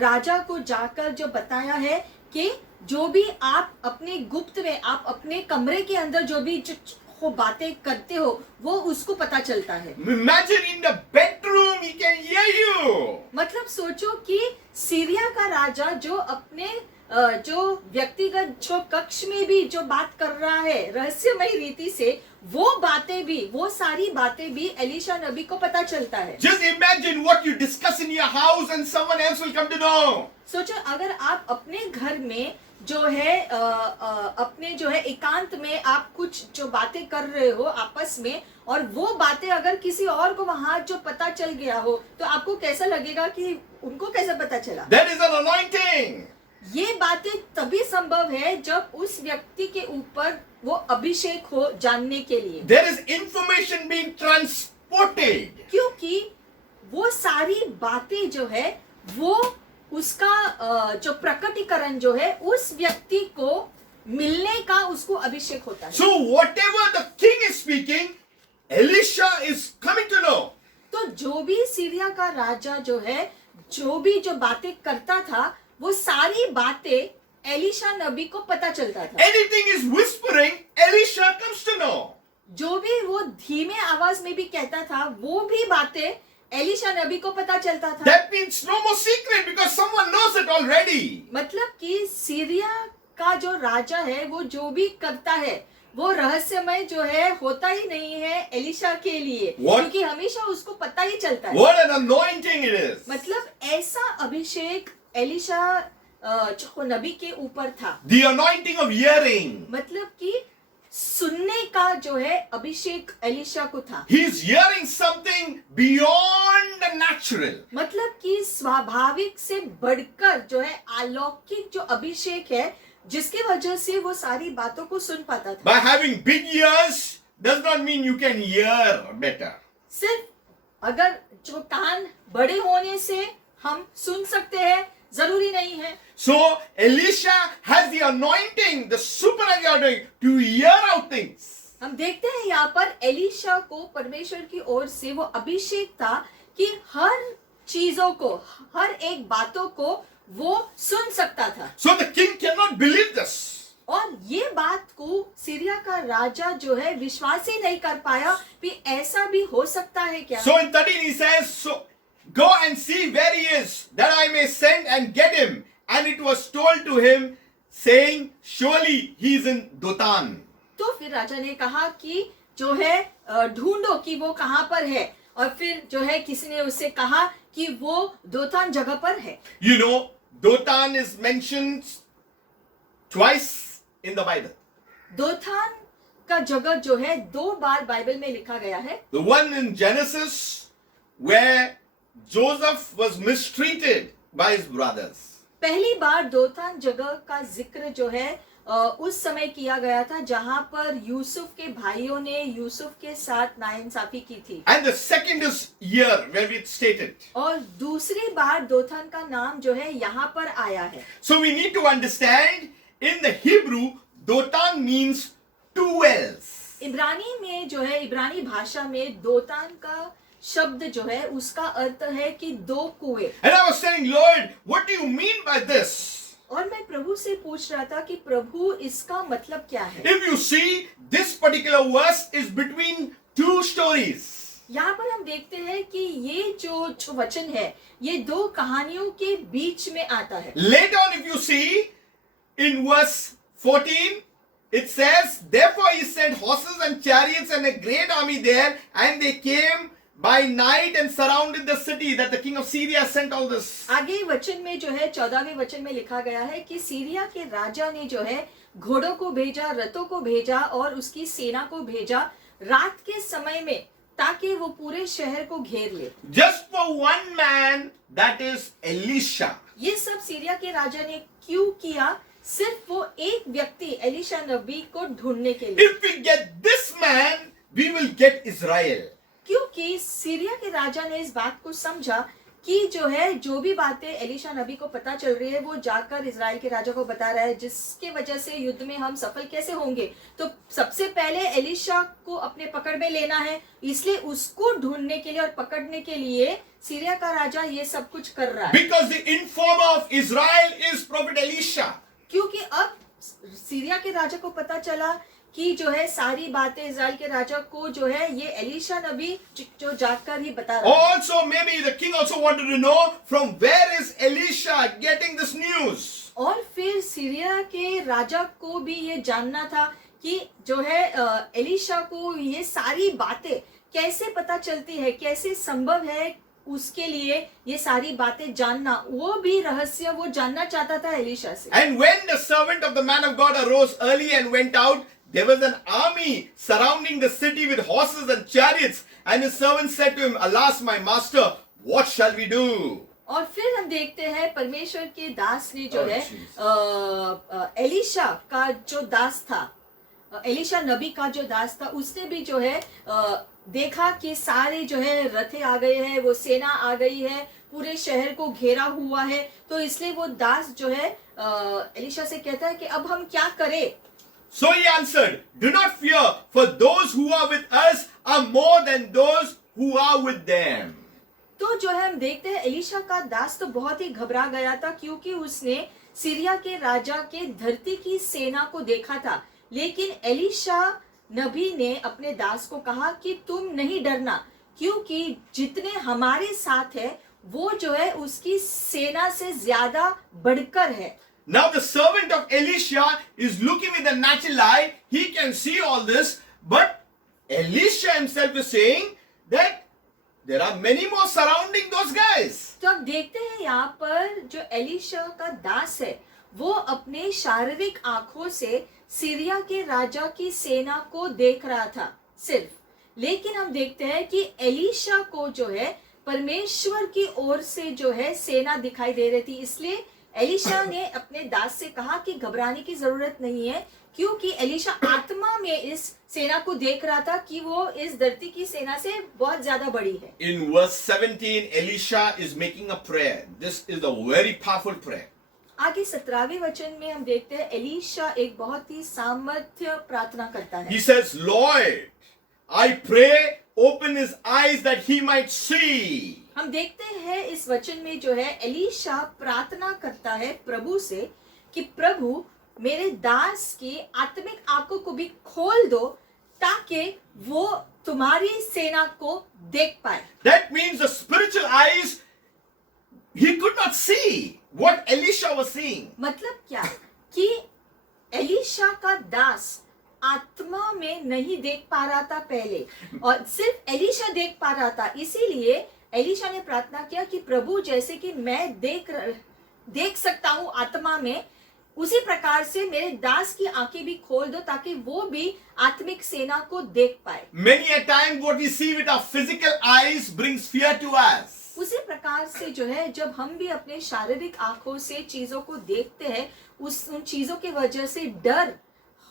राजा को जाकर जो बताया है कि जो भी आप अपने गुप्त में, आप अपने कमरे के अंदर जो भी जो हो बातें करते हो वो उसको पता चलता है। Imagine in the bedroom, he can hear you. मतलब सोचो कि सीरिया का राजा जो अपने जो व्यक्तिगत जो कक्ष में भी जो बात कर रहा है रहस्यमय रीति से, वो बातें भी, वो सारी बातें भी एलीशा नबी को पता चलता है। Just imagine what you discuss in your house and someone else will come to know. सोचो अगर आप अपने घर में जो है अपने जो है एकांत में आप कुछ जो बातें कर रहे हो आपस में, और वो बातें अगर किसी और को वहां जो पता चल गया हो, तो आपको कैसा लगेगा कि उनको कैसे पता चला? That is an anointing. ये बातें तभी संभव है जब उस व्यक्ति के ऊपर वो अभिषेक हो जानने के लिए, There is information being transported. क्योंकि वो सारी बातें जो है वो उसका जो प्रकटीकरण जो है उस व्यक्ति को मिलने का उसको अभिषेक होता है। So whatever the king is speaking, Elisha is coming to know. तो जो भी सीरिया का राजा जो है जो भी जो बातें करता था, वो सारी बातें एलीशा नबी को पता चलता था। Anything is whispering, Elisha comes to know. जो भी वो धीमे आवाज में भी कहता था, वो भी बातें एलीशा नबी को पता चलता था। That means no more secret because someone knows it already. मतलब कि सीरिया का जो राजा है वो जो भी करता है वो रहस्यमय जो है होता ही नहीं है एलीशा के लिए, What? क्योंकि हमेशा उसको पता ही चलता है। What an anointing it is. मतलब ऐसा अभिषेक एलीशा जो नबी के ऊपर था, The anointing of hearing. मतलब कि सुनने का जो है अभिषेक एलीशा को था। He is hearing something beyond the natural. मतलब कि स्वाभाविक से बढ़कर जो है अलौकिक जो अभिषेक है, जिसकी वजह से वो सारी बातों को सुन पाता था। By having big ears does not mean you can hear better. सिर्फ अगर जो कान बड़े होने से हम सुन सकते हैं जरूरी नहीं है। So Elisha has the anointing, the supernatural anointing to hear out things. हम देखते हैं यहाँ पर एलीशा को परमेश्वर की ओर से वो अभिषेक था कि हर चीजों को, हर एक बातों को वो सुन सकता था। So the king cannot believe this. और ये बात को सीरिया का राजा जो है विश्वास ही नहीं कर पाया कि ऐसा भी हो सकता है क्या। So in 13 he says, so go and see where he is, that I may send and get him. And it was told to him, saying, surely he is in Dothan. तो फिर राजा ने कहा कि जो है ढूंढो कि वो कहाँ पर है, और फिर जो है किसी ने उससे कहा कि वो दोतान जगह पर है। You know, Dothan is mentioned twice in the Bible. दोतान का जगह जो है 2 बार बाइबल में लिखा गया है। The one in Genesis where Joseph was mistreated by his brothers. पहली बार दोतान जगह का जिक्र जो है उस समय किया गया था जहां पर यूसुफ के भाइयों ने यूसुफ के साथ नाइंसाफी की थी। And the second is here where it's stated. और दूसरी बार दोतान का नाम जो है यहाँ पर आया है। So we need to understand in the Hebrew, Dothan means two wells. इब्रानी में जो है इब्रानी भाषा में दोतान का शब्द जो है उसका अर्थ है कि 2 कुएं। And I was saying, Lord, what do you mean by this? और मैं प्रभु से पूछ रहा था कि प्रभु इसका मतलब क्या है। If you see, this particular verse is between two stories. यहाँ पर हम देखते हैं कि ये जो वचन है ये 2 कहानियों के बीच में आता है। Later on, if you see, in verse 14, it says, therefore he sent horses and chariots and a great army there, and they came by night and surrounded the city, that the king of Syria sent all this. आगे वचन में जो है 14वें वचन में लिखा गया है कि सीरिया के राजा ने जो है घोड़ों को भेजा, रथों को भेजा और उसकी सेना को भेजा रात के समय में, ताकि वो पूरे शहर को घेर ले। Just for one man, that is Elisha. ये सब सीरिया के राजा ने क्यों किया? सिर्फ वो एक व्यक्ति एलीशा नबी को ढूंढने के लिए। If we get this man, we will get Israel. क्योंकि सीरिया के राजा ने इस बात को समझा कि जो है जो भी बातें एलीशा नबी को पता चल रही है वो जाकर इजराइल के राजा को बता रहा है, जिसके वजह से युद्ध में हम सफल कैसे होंगे। तो सबसे पहले एलीशा को अपने पकड़ में लेना है, इसलिए उसको ढूंढने के लिए और पकड़ने के लिए सीरिया का राजा ये सब कुछ कर रहा है। Because the informer of Israel is Prophet Elisha. क्योंकि अब सीरिया के राजा को पता चला कि जो है सारी बातें इज़राइल के राजा को जो है ये एलीशा नबी जो जाकर ही बता रहा है। Also, maybe the king also wanted to know from where is Elisha getting this news. और फिर सीरिया के राजा को भी ये जानना था कि जो है एलीशा को ये सारी बातें कैसे पता चलती है, कैसे संभव है उसके लिए ये सारी बातें जानना, वो भी रहस्य वो जानना चाहता था एलीशा से। And when the servant of the man of God arose early and went out, there was an army surrounding the city with horses and chariots. And his servant said to him, Alas, my master, what shall we do? और फिर हम देखते हैं परमेश्वर के दास ने जो Oh, है एलीशा का जो दास था, एलीशा नबी का जो दास था, उसने भी जो है देखा कि सारे जो है रथे आ गए हैं, वो सेना आ गई है, पूरे शहर को घेरा हुआ है। तो इसलिए वो दास जो है एलीशा से कहता है कि अब हम क्या करें। So he answered, Do not fear, for those who are with us are more than those who are with them. तो जो है हम देखते हैं एलीशा का दास तो बहुत ही घबरा गया था, क्योंकि उसने सीरिया के राजा के धरती की सेना को देखा था। लेकिन एलीशा नबी ने अपने दास को कहा कि तुम नहीं डरना, क्योंकि जितने हमारे साथ है वो जो है उसकी सेना से ज्यादा बढ़कर है। Now the servant of Elisha is looking with the natural eye. He can see all this. But Elisha himself is saying that there are many more surrounding those guys. तो अब देखते हैं यहाँ पर जो एलीशा का दास है वो अपने शारीरिक आंखों से सीरिया के राजा की सेना को देख रहा था सिर्फ, लेकिन हम देखते हैं कि एलीशा को जो है परमेश्वर की ओर से जो है सेना दिखाई दे रही थी। इसलिए एलीशा ने अपने दास से कहा कि घबराने की जरूरत नहीं है, क्योंकि एलीशा आत्मा में इस सेना को देख रहा था कि वो इस धरती की सेना से बहुत ज्यादा बड़ी है। In verse 17, Elisha is making a prayer. This is a very powerful prayer. आगे 17वें वचन में हम देखते हैं एलीशा एक बहुत ही सामर्थ्य प्रार्थना करता है। He says, Lord, I pray, open his eyes that he might see. हम देखते हैं इस वचन में जो है एलीशा प्रार्थना करता है प्रभु से कि प्रभु मेरे दास की आत्मिक आंखों को भी खोल दो ताकि वो तुम्हारी सेना को देख पाए। That means the spiritual eyes, he could not see what Elisha was seeing. मतलब क्या कि एलीशा का दास आत्मा में नहीं देख पा रहा था पहले, और सिर्फ एलीशा देख पा रहा था। इसीलिए एलीशा ने प्रार्थना किया कि प्रभु जैसे कि मैं देख सकता हूँ आत्मा में, उसी प्रकार से मेरे दास की आंखें भी खोल दो ताकि वो भी आत्मिक सेना को देख पाए। Many a time what we see with our physical eyes brings fear to us. उसी प्रकार से जो है जब हम भी अपने शारीरिक आंखों से चीजों को देखते हैं, उन चीजों की वजह से डर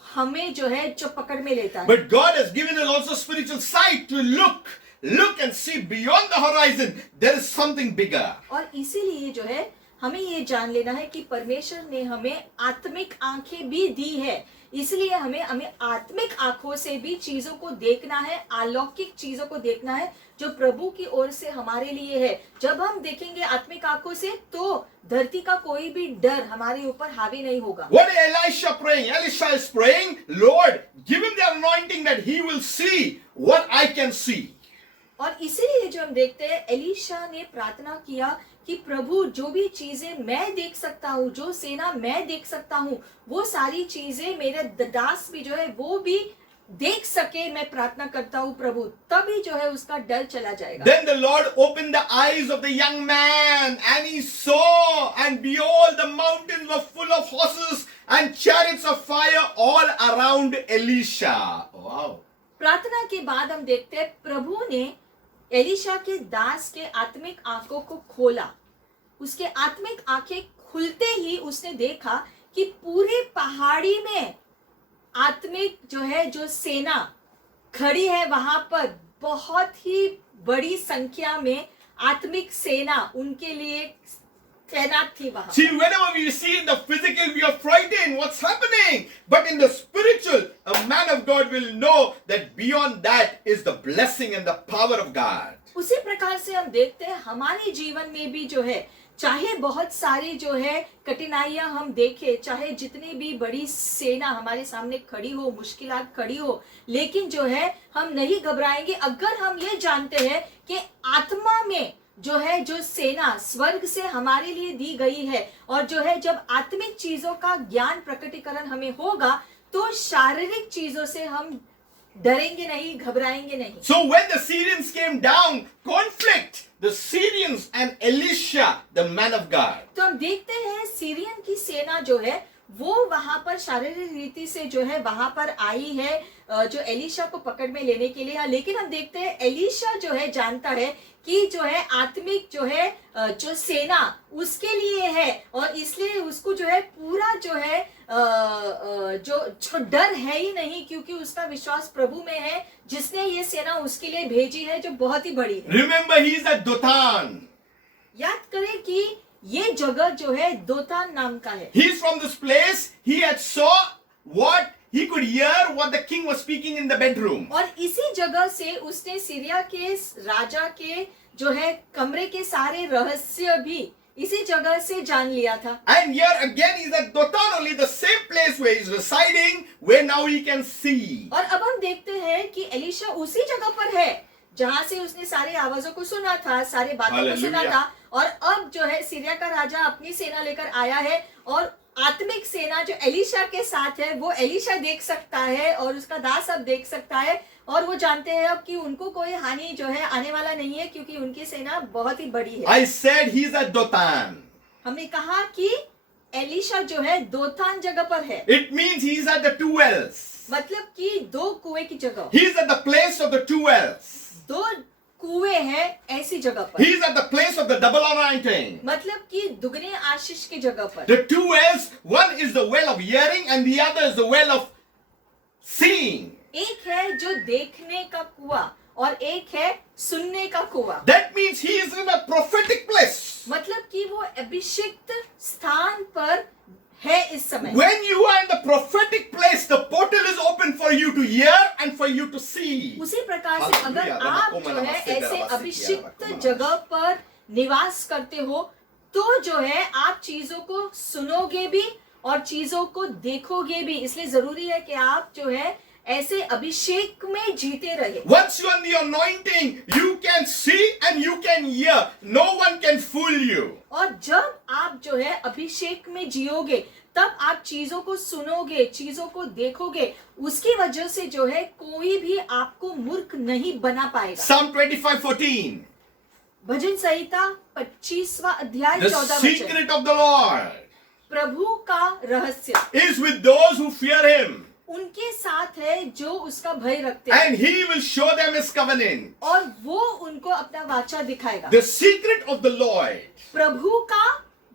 हमें जो है जो पकड़ में लेता है। But God has given us also spiritual sight to look and see beyond the horizon. There is something bigger. और इसीलिए जो है हमें ये जान लेना है कि परमेश्वर ने हमें आत्मिक आंखें भी दी है, इसलिए हमें आत्मिक आंखों से भी चीजों को देखना है, अलौकिक चीजों को देखना है जो प्रभु की ओर से हमारे लिए है। जब हम देखेंगे आत्मिक आंखों से तो धरती का कोई भी डर हमारे ऊपर हावी नहीं होगा। What is Elisha praying? Elisha is praying, Lord, give him the anointing that he will see what I can see. और इसीलिए जो हम देखते हैं एलीशा ने प्रार्थना किया कि प्रभु जो भी चीजें मैं देख सकता हूँ, जो सेना मैं देख सकता हूँ, वो सारी चीजें मेरे दास भी जो है वो भी देख सके। मैं प्रार्थना करता हूँ प्रभु, तभी जो है उसका डर चला जाएगा। Then the Lord opened the eyes of the young man, and he saw, and behold, the mountains were full of horses and chariots of fire all around Elisha. Wow. प्रार्थना के बाद हम देखते हैं प्रभु ने एलीशा के दास के आत्मिक आंखों को खोला। उसके आत्मिक आंखें खुलते ही उसने देखा कि पूरे पहाड़ी में आत्मिक जो है जो सेना खड़ी है, वहां पर बहुत ही बड़ी संख्या में आत्मिक सेना उनके लिए तैनात थी वहां। See, whenever we see in the physical, we are frightened. What's happening? But in the spiritual, a man of God will know that beyond that is the blessing and the power of God. उसी प्रकार से हम देखते हैं हमारे जीवन में भी जो है चाहे बहुत सारी जो है कठिनाइयां हम देखें, चाहे जितनी भी बड़ी सेना हमारे सामने खड़ी हो, मुश्किलात खड़ी हो, लेकिन जो है हम नहीं घबराएंगे अगर हम ये जानते हैं कि आत्मा में जो है जो सेना स्वर्ग से हमारे लिए दी गई है, और जो है जब आत्मिक चीजों का ज्ञान प्रकटीकरण हमें होगा तो शारीरिक चीजों से हम डरेंगे नहीं, घबराएंगे नहीं। So when the Syrians came down, conflict, the Syrians and Elisha, the man of God. तो हम देखते हैं सीरियन की सेना जो है वो वहां पर शारीरिक रीति से जो है वहां पर आई है जो एलिशा को पकड़ में लेने के लिए। लेकिन हम देखते हैं एलिशा जो है जानता है कि जो है आत्मिक जो है जो सेना उसके लिए है, और इसलिए उसको जो है पूरा जो है जो डर है ही नहीं, क्योंकि उसका विश्वास प्रभु में है जिसने ये सेना उसके लिए भेजी है जो बहुत ही बड़ी है। Remember, he is at Dothan. याद करें कि ये जगह जो है दोतान नाम का है। He is from this place. He had saw what he could hear what the king was speaking in the bedroom. और इसी जगह से उसने सीरिया के राजा के जो है कमरे के सारे रहस्य भी इसी जगह से जान लिया था। And here again is at Dothan, only the same place where he is residing, where now he can see. और अब हम देखते हैं कि एलिशा उसी जगह पर है जहां से उसने सारी आवाजों को सुना था, सारे बातों को सुना Hallelujah. था, और अब जो है सीरिया का राजा अपनी सेना लेकर आया है, और आत्मिक सेना जो एलिशा के साथ है वो एलिशा देख सकता है और उसका दास अब देख सकता है, और वो जानते हैं अब कि उनको कोई हानि जो है आने वाला नहीं है क्योंकि उनकी सेना बहुत ही बड़ी है। I said he is at Dothan. हमने कहा कि एलिशा जो है दोतान जगह पर है, It means he is at the two wells. मतलब कि दो कुएं की जगह, He is at the place of the two wells. दो कुएं हैं ऐसी जगह पर, He is at the place of the double anointing. मतलब कि दुगने आशीष की जगह पर। The two wells, one is the well of hearing and the other is the well of seeing. एक है जो देखने का कुआं और एक है सुनने का कुआं, That means he is in a prophetic place. मतलब कि वो अभिषिक्त स्थान पर है इस समय। When you are in the prophetic place, the portal is open for you to hear and for you to see. उसी प्रकार से अगर आप जो है ऐसे अभिषिक्त जगह पर निवास करते हो तो जो है आप चीजों को सुनोगे भी और चीजों को देखोगे भी, इसलिए जरूरी है कि आप जो है ऐसे अभिषेक में जीते रहे। Once you are in the anointing, you can see and you can hear. No one can fool you. और जब आप जो है अभिषेक में जियोगे तब आप चीजों को सुनोगे, चीजों को देखोगे, उसकी वजह से जो है कोई भी आपको मूर्ख नहीं बना पाएगा। Psalm 25:14. भजन संहिता 25वां अध्याय The 14 वचन। secret of the Lord प्रभु का रहस्य is with those who fear him, उनके साथ है जो उसका भय रखते हैं, and he will show them his covenant. और वो उनको अपना वाचा दिखाएगा। The secret of the Lord प्रभु का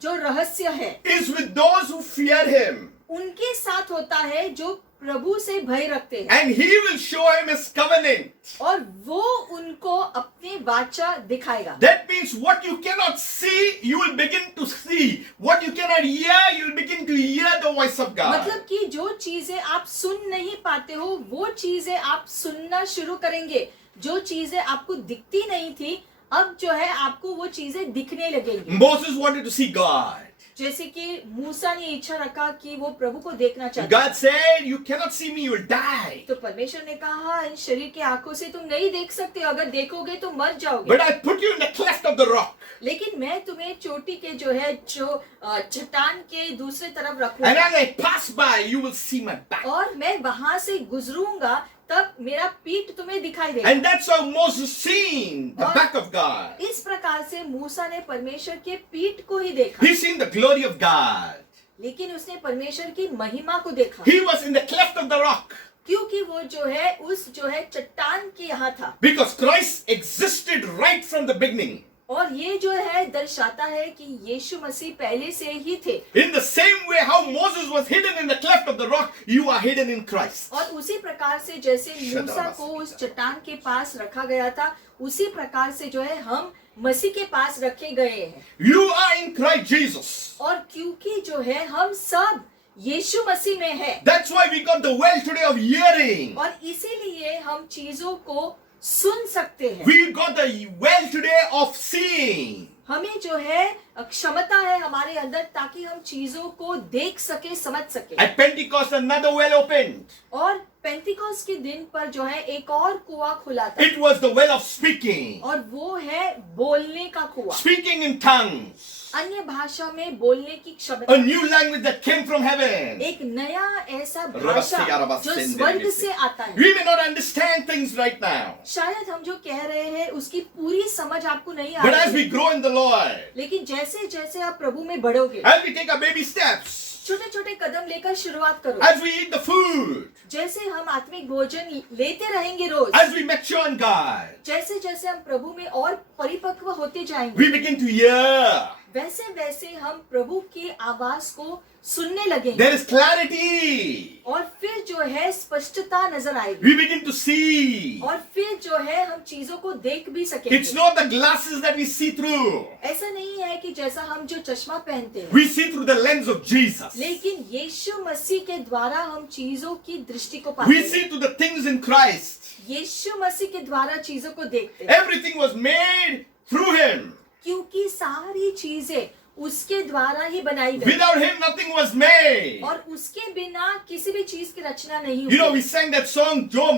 जो रहस्य है is with those who fear him, उनके साथ होता है जो प्रभु से भय रखते हैं, and he will show him his covenant. और वो उनको अपने वाचा दिखाएगा। That means what you cannot see, you will begin to see. What you cannot hear, you will begin to hear the voice of God. मतलब कि जो चीजें आप सुन नहीं पाते हो वो चीजें आप सुनना शुरू करेंगे, जो चीजें आपको दिखती नहीं थी अब जो है आपको वो चीजें दिखने लगेंगी। Moses wanted to see God. जैसे कि मूसा ने इच्छा रखा कि वो प्रभु को देखना चाहता। God said, you cannot see me, you will die. तो परमेश्वर ने कहा इन शरीर की आंखों से तुम नहीं देख सकते, अगर देखोगे तो मर जाओगे। But I put you in the cleft of the rock. लेकिन मैं तुम्हें चोटी के जो है जो चट्टान के दूसरे तरफ And रखूंगा, as I pass by, you will see my back. और मैं वहां से गुजरूंगा तब मेरा पीठ तुम्हें दिखाई देगा। And that's how Moses seen the back of God. इस प्रकार से मूसा ने परमेश्वर के पीठ को ही देखा, He seen the glory of God. लेकिन उसने परमेश्वर की महिमा को देखा, He was in the cleft of the rock. क्योंकि वो जो है उस जो है चट्टान के यहाँ था। Because Christ existed right from the beginning. और ये जो है दर्शाता है कि यीशु मसीह पहले से ही थे। In the same way how Moses was hidden in the cleft of the rock, you are hidden in Christ. और उसी प्रकार से जैसे मूसा को उस चट्टान के पास रखा गया था, उसी प्रकार से जो है हम मसीह के पास रखे गए हैं। You are in Christ Jesus. और क्योंकि जो है हम सब यीशु मसीह में है, That's why we got the well today of hearing. और इसीलिए हम चीजों को सुन सकते हैं। We got the well today of seeing. हमें जो है क्षमता है हमारे अंदर ताकि हम चीजों को देख सके, समझ सके। At Pentecost, another well opened. और पेंटिकॉस्ट के दिन पर जो है एक और कुआं खुला था, It was the well of speaking. और वो है बोलने का कुआं, Speaking in tongues. अन्य भाषा में बोलने की क्षमता, A new language that came from heaven. एक नया ऐसा भाषा जो स्वर्ग से आता है। We may not understand things right now, शायद हम जो कह रहे हैं उसकी पूरी समझ आपको नहीं आ but as रही we है, grow in the Lord, लेकिन जैसे जैसे आप प्रभु में बढ़ोगे, as we take our baby steps, छोटे छोटे कदम लेकर शुरुआत करो, as we eat the food, जैसे हम आत्मिक भोजन लेते रहेंगे रोज, as we mature in God, जैसे जैसे हम प्रभु में और परिपक्व होते जाएंगे, we begin to hear. वैसे वैसे हम प्रभु की आवाज को सुनने लगेंगे, There is clarity. और फिर जो है स्पष्टता नजर आएगी, We begin to see. और फिर जो है हम चीजों को देख भी It's सकेंगे। not the glasses that we see through. ऐसा नहीं है कि जैसा हम जो चश्मा पहनते हैं, We see through the lens of Jesus. लेकिन यीशु मसीह के द्वारा हम चीजों की दृष्टि को पाते We हैं। see through the things in Christ. यीशु मसीह के द्वारा चीजों को देखते हैं, Everything was made through Him. क्योंकि सारी चीजें उसके द्वारा ही बनाई गई, Without Him, nothing was made. और उसके बिना किसी भी चीज की रचना नहीं You know, हुई। we sang that song, Jo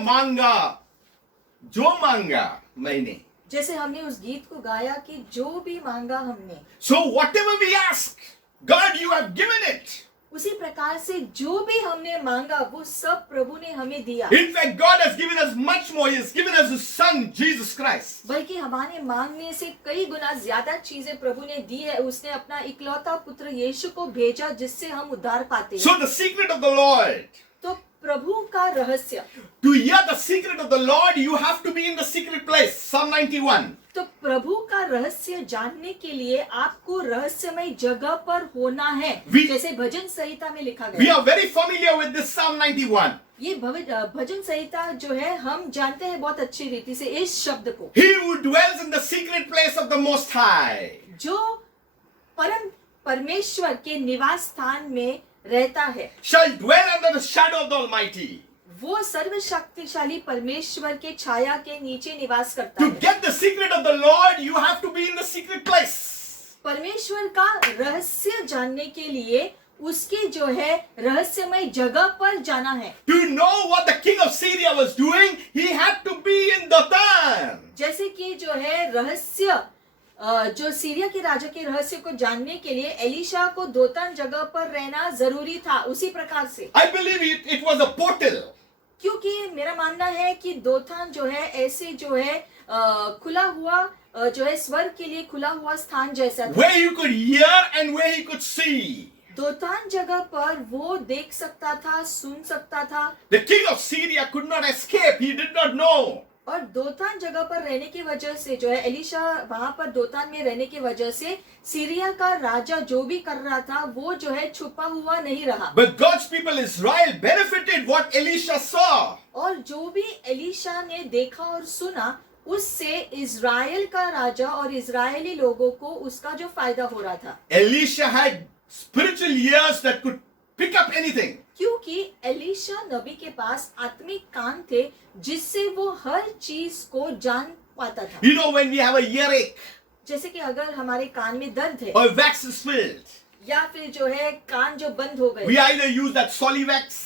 Manga Maine. जैसे हमने उस गीत को गाया कि जो भी मांगा हमने, So whatever we ask, God, you have given it. उसी प्रकार से जो भी हमने मांगा वो सब प्रभु ने हमें दिया। In fact, God has given us much more. He has given us His Son, Jesus Christ. बल्कि हमारे मांगने से कई गुना ज्यादा चीजें प्रभु ने दी है। उसने अपना इकलौता पुत्र यीशु को भेजा जिससे हम उद्धार पाते हैं। So the secret of the Lord, तो प्रभु का रहस्य, to hear the secret of the Lord, you have to be in the secret place. Psalm 91. तो प्रभु का रहस्य जानने के लिए आपको रहस्यमय जगह पर होना है, जैसे भजन संहिता में लिखा We गया। are very familiar with this Psalm 91. ये भजन संहिता जो है हम जानते हैं बहुत अच्छी रीति से इस शब्द को। He who dwells in the secret place of the Most High. जो परमेश्वर के निवास स्थान में रहता है, Shall dwell under the shadow of the Almighty. वो सर्वशक्तिशाली परमेश्वर के छाया के नीचे निवास करता To है। get the secret of the Lord, you have to be in the secret place. परमेश्वर का रहस्य जानने के लिए उसके जो है रहस्यमय जगह पर जाना है। To know what the king of Syria was doing, he had to be in Dothan. जैसे कि जो है रहस्य जो सीरिया के राजा के रहस्य को जानने के लिए एलिशा को दोतान जगह पर रहना जरूरी था, उसी प्रकार से I believe it was a portal. क्योंकि मेरा मानना है कि दोतान जो है ऐसे जो है खुला हुआ जो है स्वर्ग के लिए खुला हुआ स्थान जैसा था। Where you could hear and where he could see. दोतान जगह पर वो देख सकता था, सुन सकता था, The king of Syria could not escape. He did not know. और दोतान जगह पर रहने की वजह से जो है एलिशा वहां पर दोतान में रहने की वजह से सीरिया का राजा जो भी कर रहा था वो जो है छुपा हुआ नहीं रहा। But God's people Israel benefited what Elisha saw. और जो भी एलिशा ने देखा और सुना उससे इजराइल का राजा और इजरायली लोगों को उसका जो फायदा हो रहा था। Elisha had spiritual ears that could pick up anything. क्योंकि एलिशा नबी के पास आत्मिक कान थे जिससे वो हर चीज को जान पाता था। You know, when we have a earache जैसे कि अगर हमारे कान में दर्द है or wax is filled, या फिर जो है कान जो बंद हो we गए either use that Solivax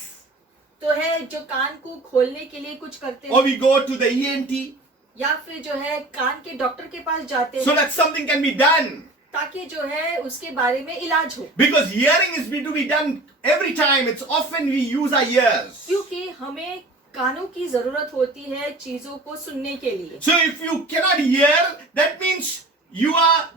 तो है जो कान को खोलने के लिए कुछ करते or हैं, we go to the ENT या फिर जो है कान के डॉक्टर के पास जाते so हैं that something can be done. ताकि जो है उसके बारे में इलाज हो। Because hearing is to be done every time. It's often we use our ears. क्योंकि हमें कानों की जरूरत होती है चीजों को सुनने के लिए। So if you cannot hear, that means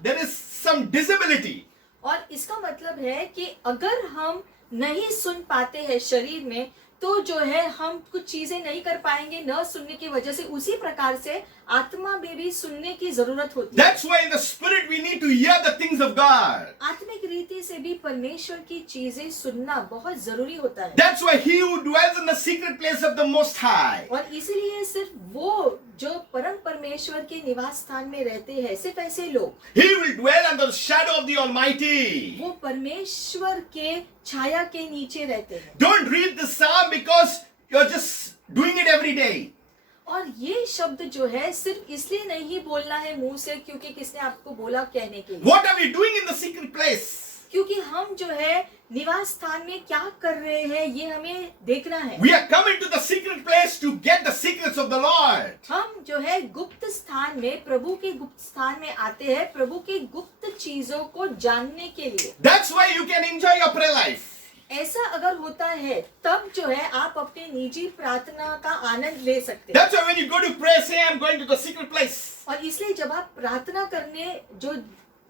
there is some disability. और इसका मतलब है कि अगर हम नहीं सुन पाते हैं शरीर में तो जो है हम कुछ चीजें नहीं कर पाएंगे न सुनने की वजह से। उसी प्रकार से आत्मा में भी सुनने की जरूरत होती है। That's why in the spirit we need to hear the things of God. आत्मिक रीति से भी परमेश्वर की चीजें सुनना बहुत जरूरी होता है। That's why he who dwells in the secret place of the Most High, और इसीलिए सिर्फ वो जो परम परमेश्वर के निवास स्थान में रहते हैं, सिर्फ ऐसे लोग, he will dwell under the shadow of the Almighty. वो परमेश्वर के छाया के नीचे रहते हैं। Don't read the psalm because you're just doing it every day. और ये शब्द जो है सिर्फ इसलिए नहीं बोलना है मुंह से क्योंकि किसने आपको बोला कहने के लिए, What are we doing in the secret place? क्योंकि हम जो है निवास स्थान में क्या कर रहे हैं ये हमें देखना है। We are coming to the secret place to get the secrets of the Lord. हम जो है गुप्त स्थान में, प्रभु के गुप्त स्थान में आते हैं प्रभु के गुप्त चीजों को जानने के लिए। That's why you can enjoy your prayer life. ऐसा अगर होता है तब जो है आप अपने निजी प्रार्थना का आनंद ले सकते हैं। That's why when you go to pray, say, I'm going to the secret place. और इसलिए जब आप प्रार्थना करने जो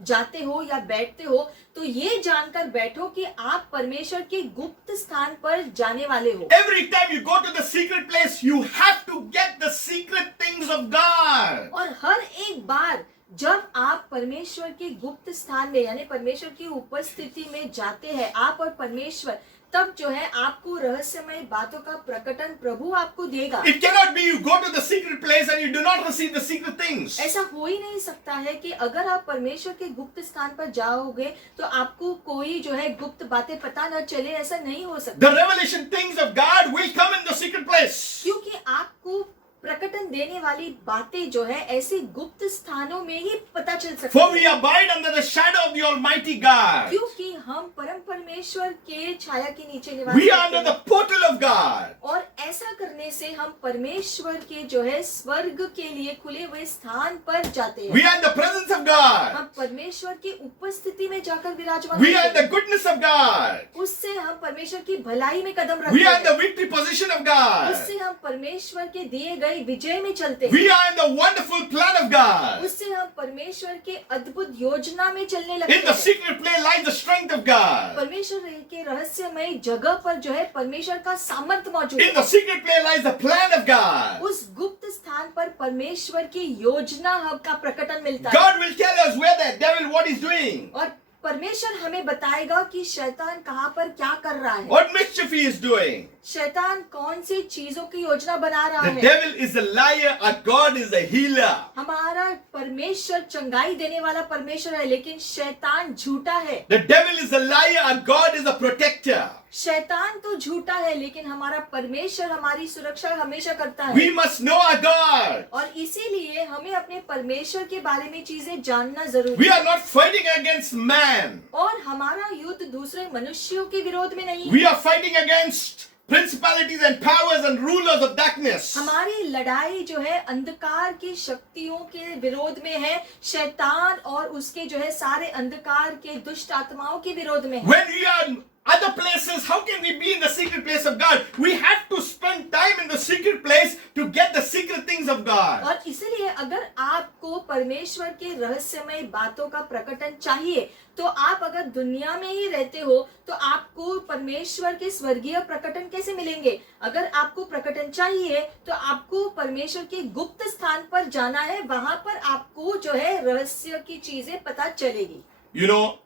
जाते हो या बैठते हो तो ये जानकर बैठो कि आप परमेश्वर के गुप्त स्थान पर जाने वाले हो। Every time you go to the secret place, you have to get the secret things of God. और हर एक बार जब आप परमेश्वर के गुप्त स्थान में यानी परमेश्वर की उपस्थिति में जाते हैं आप और परमेश्वर, तब जो है आपको रहस्यमय बातों का प्रकटन प्रभु आपको देगा। It cannot be you go to the secret place and you do not receive the secret things. ऐसा हो ही नहीं सकता है कि अगर आप परमेश्वर के गुप्त स्थान पर जाओगे तो आपको कोई जो है गुप्त बातें पता न चले, ऐसा नहीं हो सकता। The revelation things of God will come in the secret place. क्योंकि आपको प्रकटन देने वाली बातें जो है ऐसे गुप्त स्थानों में ही पता चल सकती For है। we abide under the shadow of the Almighty God. क्योंकि हम परम परमेश्वर के छाया के नीचे निवास We are करते under the हैं। portal of God. और ऐसा करने से हम परमेश्वर के जो है स्वर्ग के लिए खुले हुए स्थान पर जाते We हैं। are in the presence of God. हम परमेश्वर की उपस्थिति में जाकर विराजमान We are in होते the हैं। goodness of God. उससे हम परमेश्वर की भलाई में कदम We रखते are in the हैं। victory position of God. उससे हम परमेश्वर के दिए गए विजय में चलते हैं। We are in the wonderful plan of God. उससे हम परमेश्वर के अद्भुत योजना में चलने लगते In the हैं। secret place lies the strength of God. परमेश्वर के रहस्यमय जगह पर जो है परमेश्वर का सामर्थ्य मौजूद In है। the secret place lies the plan of God. उस गुप्त स्थान पर परमेश्वर की योजना का प्रकटन मिलता है। God will tell us where the devil what he's doing. और परमेश्वर हमें बताएगा कि शैतान कहाँ पर क्या कर रहा है, What mischief he is doing. शैतान कौन सी चीजों की योजना बना रहा The है। devil is a liar, our God is a healer. हमारा परमेश्वर चंगाई देने वाला परमेश्वर है लेकिन शैतान झूठा है। The devil is a liar, our God is a protector. शैतान तो झूठा है लेकिन हमारा परमेश्वर हमारी सुरक्षा हमेशा करता है। We must know our God. और इसीलिए हमें अपने परमेश्वर के बारे में चीजें जानना जरूरी We है। are not fighting against man. और हमारा युद्ध दूसरे मनुष्यों के विरोध में नहीं, We are fighting against principalities and powers and rulers of darkness. हमारी लड़ाई जो है अंधकार की शक्तियों के विरोध में है, शैतान और उसके जो है सारे अंधकार के दुष्ट आत्माओं के विरोध में है। When we are in other places, how can we be in the secret place of God? We have to spend time in the secret place to get the secret things of God. और इसलिए अगर आपको परमेश्वर के रहस्यमय बातों का प्रकटन चाहिए तो आप अगर दुनिया में ही रहते हो तो आपको परमेश्वर के स्वर्गीय प्रकटन कैसे मिलेंगे। अगर आपको प्रकटन चाहिए तो आपको परमेश्वर के गुप्त स्थान पर जाना है, वहां पर आपको जो है रहस्य की चीजें पता चलेगी। You know,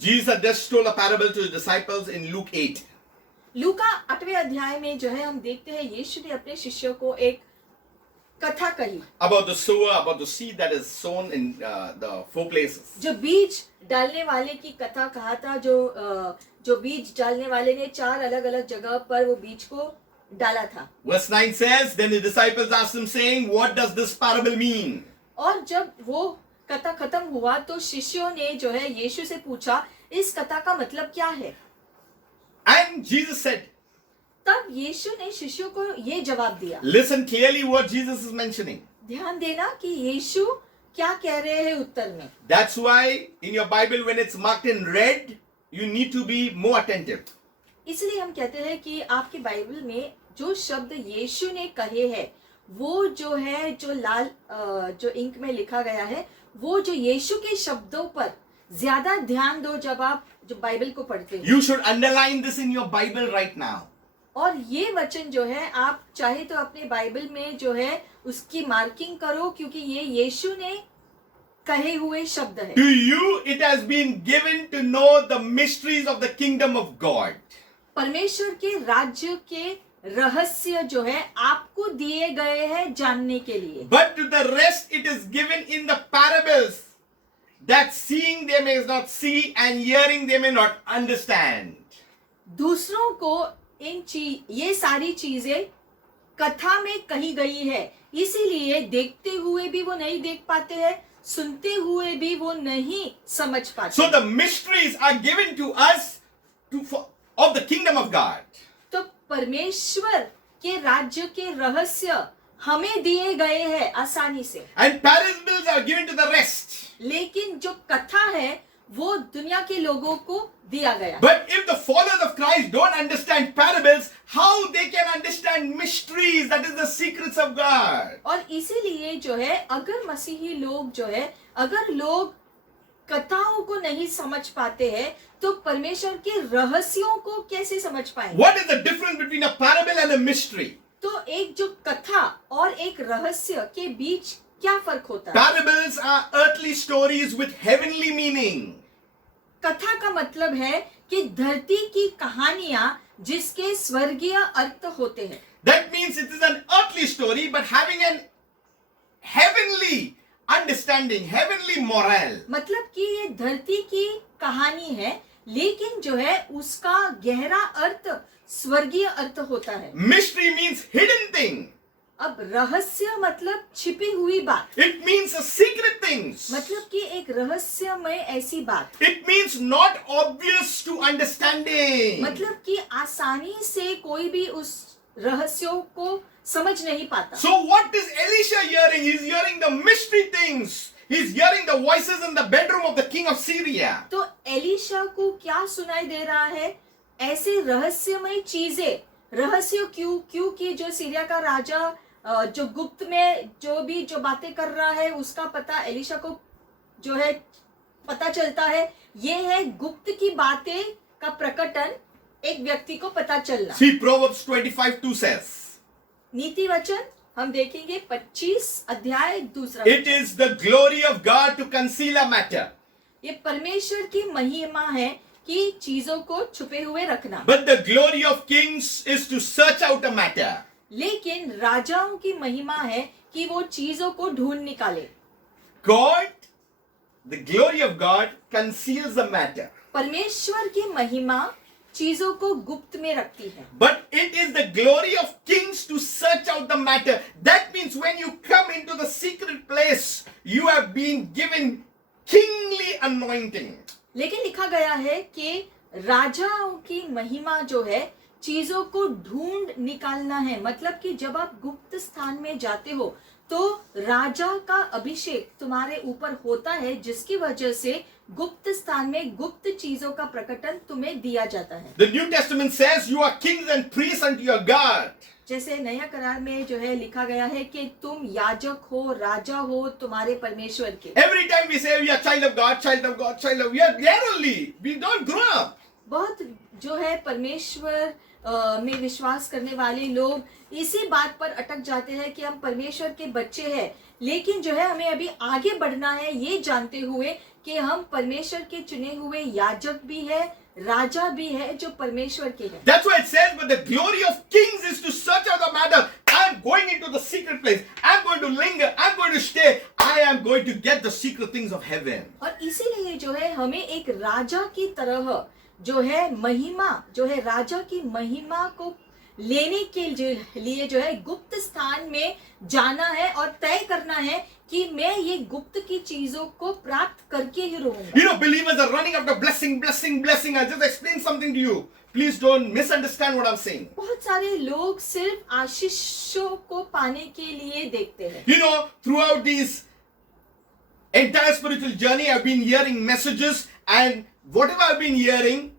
Jesus had just told a parable to his disciples in Luke 8. लूका 8वें अध्याय में जो है हम देखते हैं यीशु ने अपने शिष्यों को एक कथा कही About the sower, about the seed that is sown in the four places. जो बीज डालने वाले की कथा कहा था, जो बीज डालने वाले ने 4 अलग अलग जगह पर वो बीज को डाला था। Verse 9 says, Then the disciples asked him, saying, What does this parable mean? और जब वो कथा खत्म हुआ तो शिष्यों ने जो है यीशु से पूछा इस कथा का मतलब क्या है। And Jesus said, तब यीशु ने शिष्यों को ये जवाब दिया। Listen clearly what Jesus is mentioning. ध्यान देना कि यीशु क्या कह रहे हैं उत्तर में। That's why in your Bible, when it's marked in red, you need to be more attentive. इसलिए हम कहते हैं कि आपके बाइबल में जो शब्द यीशु ने कहे हैं वो जो है जो लाल जो इंक में लिखा गया है वो जो यीशु के शब्दों पर ज्यादा ध्यान दो जब आप जो बाइबल को पढ़ते हो। You should underline this in your Bible right now. और ये वचन जो है आप चाहे तो अपने बाइबल में जो है उसकी मार्किंग करो क्योंकि ये यीशु ने कहे हुए शब्द है। To you it has been given to know the mysteries of the kingdom of God. परमेश्वर के राज्य के रहस्य जो है आपको दिए गए हैं जानने के लिए। But to the rest it is given in the parables, that seeing they may not see and hearing they may not understand. दूसरों को ये सारी चीजें कथा में कही गई है, इसीलिए देखते हुए भी वो नहीं देख पाते हैं, सुनते हुए भी वो नहीं समझ पाते। So the mysteries are given to us of the kingdom of God. तो परमेश्वर के राज्य के रहस्य हमें दिए गए हैं आसानी से, And parables are given to the rest. लेकिन जो कथा है वो दुनिया के लोगों को दिया गया। But if the followers of Christ don't understand parables, how they can understand mysteries, that is the secrets of God? और इसीलिए जो है अगर मसीही लोग जो है अगर लोग कथाओं को नहीं समझ पाते हैं तो परमेश्वर के रहस्यों को कैसे समझ पाएंगे? What is the difference between a parable and a mystery? तो एक जो कथा और एक रहस्य के बीच क्या फर्क होता है? Parables are earthly stories with heavenly meaning. कथा का मतलब है कि धरती की कहानियां जिसके स्वर्गीय अर्थ होते हैं। That means it is an earthly story but having an heavenly understanding, heavenly moral. मतलब कि ये धरती की कहानी है लेकिन जो है उसका गहरा अर्थ स्वर्गीय अर्थ होता है। Mystery means hidden thing. अब रहस्य मतलब छिपी हुई बात, It means a secret things. मतलब कि एक रहस्यमय ऐसी बात, It means not obvious to understanding. मतलब कि आसानी से कोई भी उस रहस्यों को समझ नहीं पाता। So what is Elisha hearing? He's hearing the mystery things. He's hearing the voices in the bedroom of the king of Syria. तो एलिशा को क्या सुनाई दे रहा है? ऐसे रहस्यमय चीजें, रहस्य क्योंकि जो सीरिया का राजा जो गुप्त में जो बातें कर रहा है उसका पता एलिशा को जो है पता चलता है। ये है गुप्त की बातें का प्रकटन एक व्यक्ति को पता चलना। See Proverbs 25:2 says, नीति वचन हम देखेंगे 25 अध्याय दूसरा। it is the glory of God to conceal a matter, ये परमेश्वर की महिमा है कि चीजों को छुपे हुए रखना, but the glory of kings is to search out a matter. लेकिन राजाओं की महिमा है कि वो चीजों को ढूंढ निकाले। God, the glory of God conceals a matter, परमेश्वर की महिमा चीजों को गुप्त में रखती है, but it is the glory of kings to search out the matter. That means when you come into the secret place, you have been given kingly anointing. लेकिन लिखा गया है कि राजाओं की महिमा जो है चीजों को ढूंढ निकालना है। मतलब कि जब आप गुप्त स्थान में जाते हो तो राजा का अभिषेक तुम्हारे ऊपर होता है जिसकी वजह से गुप्त स्थान में गुप्त चीजों का प्रकटन तुम्हें दिया जाता है। The New Testament says you are kings and priests unto your God. जैसे नया करार में जो है लिखा गया है कि तुम याजक हो, राजा हो तुम्हारे परमेश्वर के। Every time we say we are child of God, child of God, child of, we are there only. We don't grow up. बहुत जो है परमेश्वर में विश्वास करने वाले लोग इसी बात पर अटक जाते हैं कि हम परमेश्वर के बच्चे हैं, लेकिन जो है हमें अभी आगे बढ़ना है ये जानते हुए कि हम परमेश्वर के चुने हुए याजक भी है, राजा भी है जो परमेश्वर के है। That's why it says, but the glory of kings is to search out the matter. I'm going into the secret place. I'm going to linger. I'm going to stay. I am going to get the secret things of heaven. और इसीलिए जो है हमें एक राजा की तरह जो है महिमा, जो है राजा की महिमा को लेने के लिए जो है गुप्त स्थान में जाना है और तय करना है कि मैं ये गुप्त की चीजों को प्राप्त करके ही रहूंगा। You know, believers are running after blessing, blessing, blessing. I just explained something to you. Please don't misunderstand what I'm saying. बहुत सारे लोग सिर्फ आशीषों को पाने के लिए देखते हैं। You know, throughout these entire spiritual journey, I've been hearing messages, and whatever I've been hearing,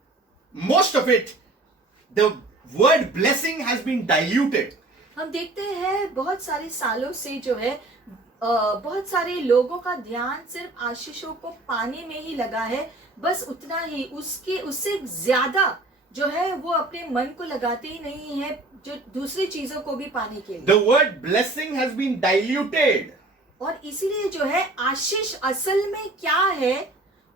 most of it, the word blessing has been diluted. हम देखते हैं बहुत सारे सालों से जो है बहुत सारे लोगों का ध्यान सिर्फ आशीषों को पाने में ही लगा है, बस उतना ही, उससे ज्यादा जो है वो अपने मन को लगाते ही नहीं है जो दूसरी चीजों को भी पाने के लिए। The word blessing has been diluted. और इसीलिए जो है आशीष असल में क्या है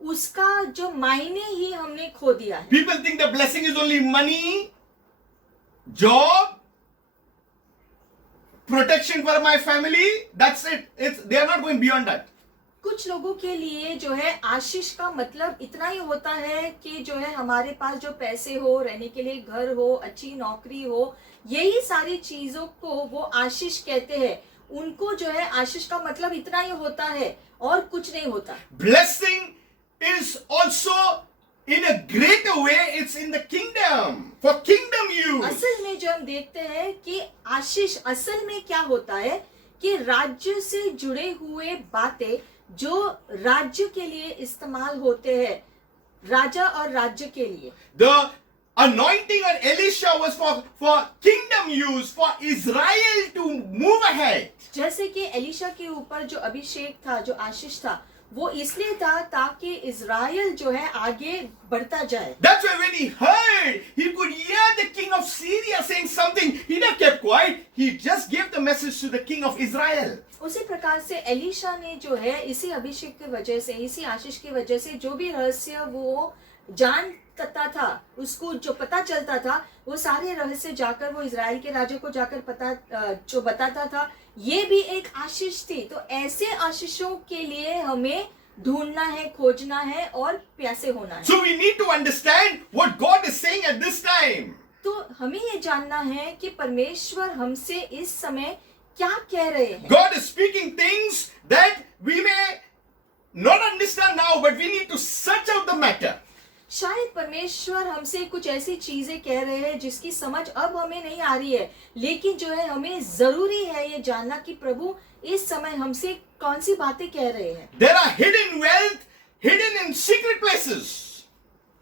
उसका जो मायने ही हमने खो दिया है। People think the blessing is only money, job, protection for my family. That's it. They are not going beyond that. कुछ लोगों के लिए जो है आशीष का मतलब इतना ही होता है कि जो है हमारे पास जो पैसे हो, रहने के लिए घर हो, अच्छी नौकरी हो, यही सारी चीजों को वो आशीष कहते हैं। उनको जो है आशीष का मतलब इतना ही होता है और कुछ नहीं होता। Blessing is also in a greater way, it's in the kingdom, for kingdom use. असल में जो हम देखते हैं कि आशीष असल में क्या होता है कि राज्य से जुड़े हुए बातें जो राज्य के लिए इस्तेमाल होते हैं, राजा और राज्य के लिए। The anointing on Elisha was for kingdom use, for Israel to move ahead. जैसे कि एलिशा के ऊपर जो अभिषेक था, जो आशीष था, वो इसलिए था ताकि इज़राइल जो है आगे बढ़ता जाए। That's why when he heard, he could hear the king of Syria saying something. He never kept quiet. He just gave the message to the king of Israel. उसी प्रकार से एलिशा ने जो है इसी अभिषेक की वजह से, इसी आशीष की वजह से जो भी रहस्य वो जानता था, उसको जो पता चलता था, वो सारे रहस्य जाकर वो इज़राइल के राजा को जाकर जो बताता था। ये भी एक आशीष थी। तो ऐसे आशीषों के लिए हमें ढूंढना है, खोजना है और प्यासे होना है। So we need to understand what God is saying at this time. तो हमें ये जानना है कि परमेश्वर हमसे इस समय क्या कह रहे हैं। God is speaking things that we may not understand now, but we need to search out the matter. शायद परमेश्वर हमसे कुछ ऐसी चीजें कह रहे हैं जिसकी समझ अब हमें नहीं आ रही है, लेकिन जो है हमें जरूरी है ये जानना कि प्रभु इस समय हमसे कौन सी बातें कह रहे हैं। There are hidden wealth, hidden in secret places.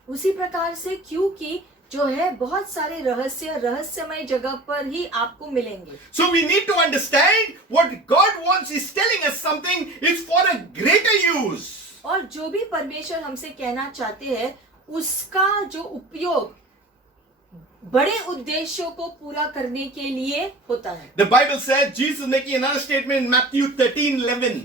उसी प्रकार से क्योंकि जो है बहुत सारे रहस्यमय जगह पर ही आपको मिलेंगे। So we need to understand what God wants is telling us something is for a greater use. और जो भी परमेश्वर हमसे कहना चाहते हैं उसका जो उपयोग बड़े उद्देश्यों को पूरा करने के लिए होता है। The Bible said, Jesus making another statement in Matthew 13:11.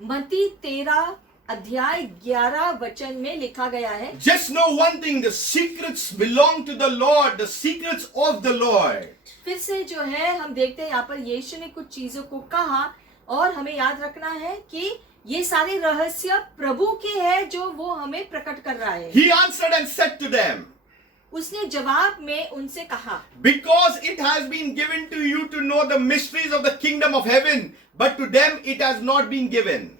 मत्ती 13 अध्याय 11 वचन में लिखा गया है, Just know one thing, the secrets belong to the Lord, the secrets of the Lord. फिर से जो है हम देखते हैं यहाँ पर यीशु ने कुछ चीजों को कहा और हमें याद रखना है कि ये सारे रहस्य प्रभु के हैं जो वो हमें प्रकट कर रहा है। He answered and said to them, उसने जवाब में उनसे कहा, because it has been given to you to know the mysteries of the kingdom of heaven, but to them it has not been given.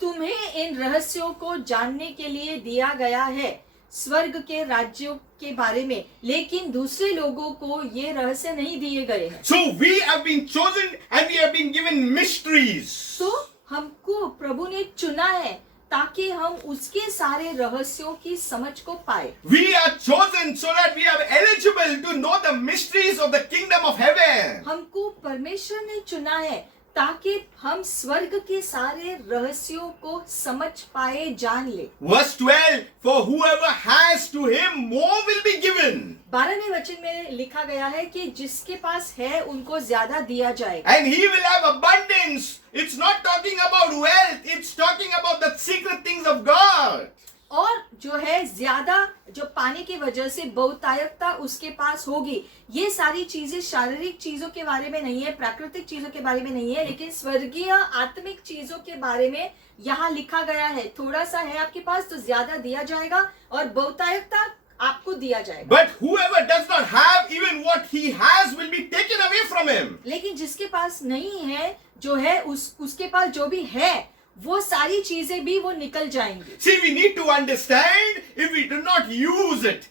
तुम्हें इन रहस्यों को जानने के लिए दिया गया है स्वर्ग के राज्यों के बारे में, लेकिन दूसरे लोगों को ये रहस्य नहीं दिए गए हैं। So we have been chosen and we have been given mysteries. तो हमको प्रभु ने चुना है ताकि हम उसके सारे रहस्यों की समझ को पाए। We are chosen so that we are eligible to know the mysteries of the kingdom of heaven. हमको परमेश्वर ने चुना है ताकि हम स्वर्ग के सारे रहस्यों को समझ पाए, जान ले। Verse 12, for whoever has to him more will be given. 12वें वचन में लिखा गया है कि जिसके पास है उनको ज्यादा दिया जाएगा। And he will have abundance. It's not talking about wealth. It's talking about the secret things of God. और जो है ज्यादा जो पाने की वजह से बहुतायकता उसके पास होगी। ये सारी चीजें शारीरिक चीजों के बारे में नहीं है, प्राकृतिक चीजों के बारे में नहीं है, लेकिन स्वर्गीय आत्मिक चीजों के बारे में यहाँ लिखा गया है। थोड़ा सा है आपके पास तो ज्यादा दिया जाएगा और बहुतायकता आपको दिया जाएगा। But whoever does not have, even what he has will be taken away from him. लेकिन जिसके पास नहीं है जो है उसके पास जो भी है वो सारी चीजें भी वो निकल जाएंगी। See, we need to understand, if we do not use it,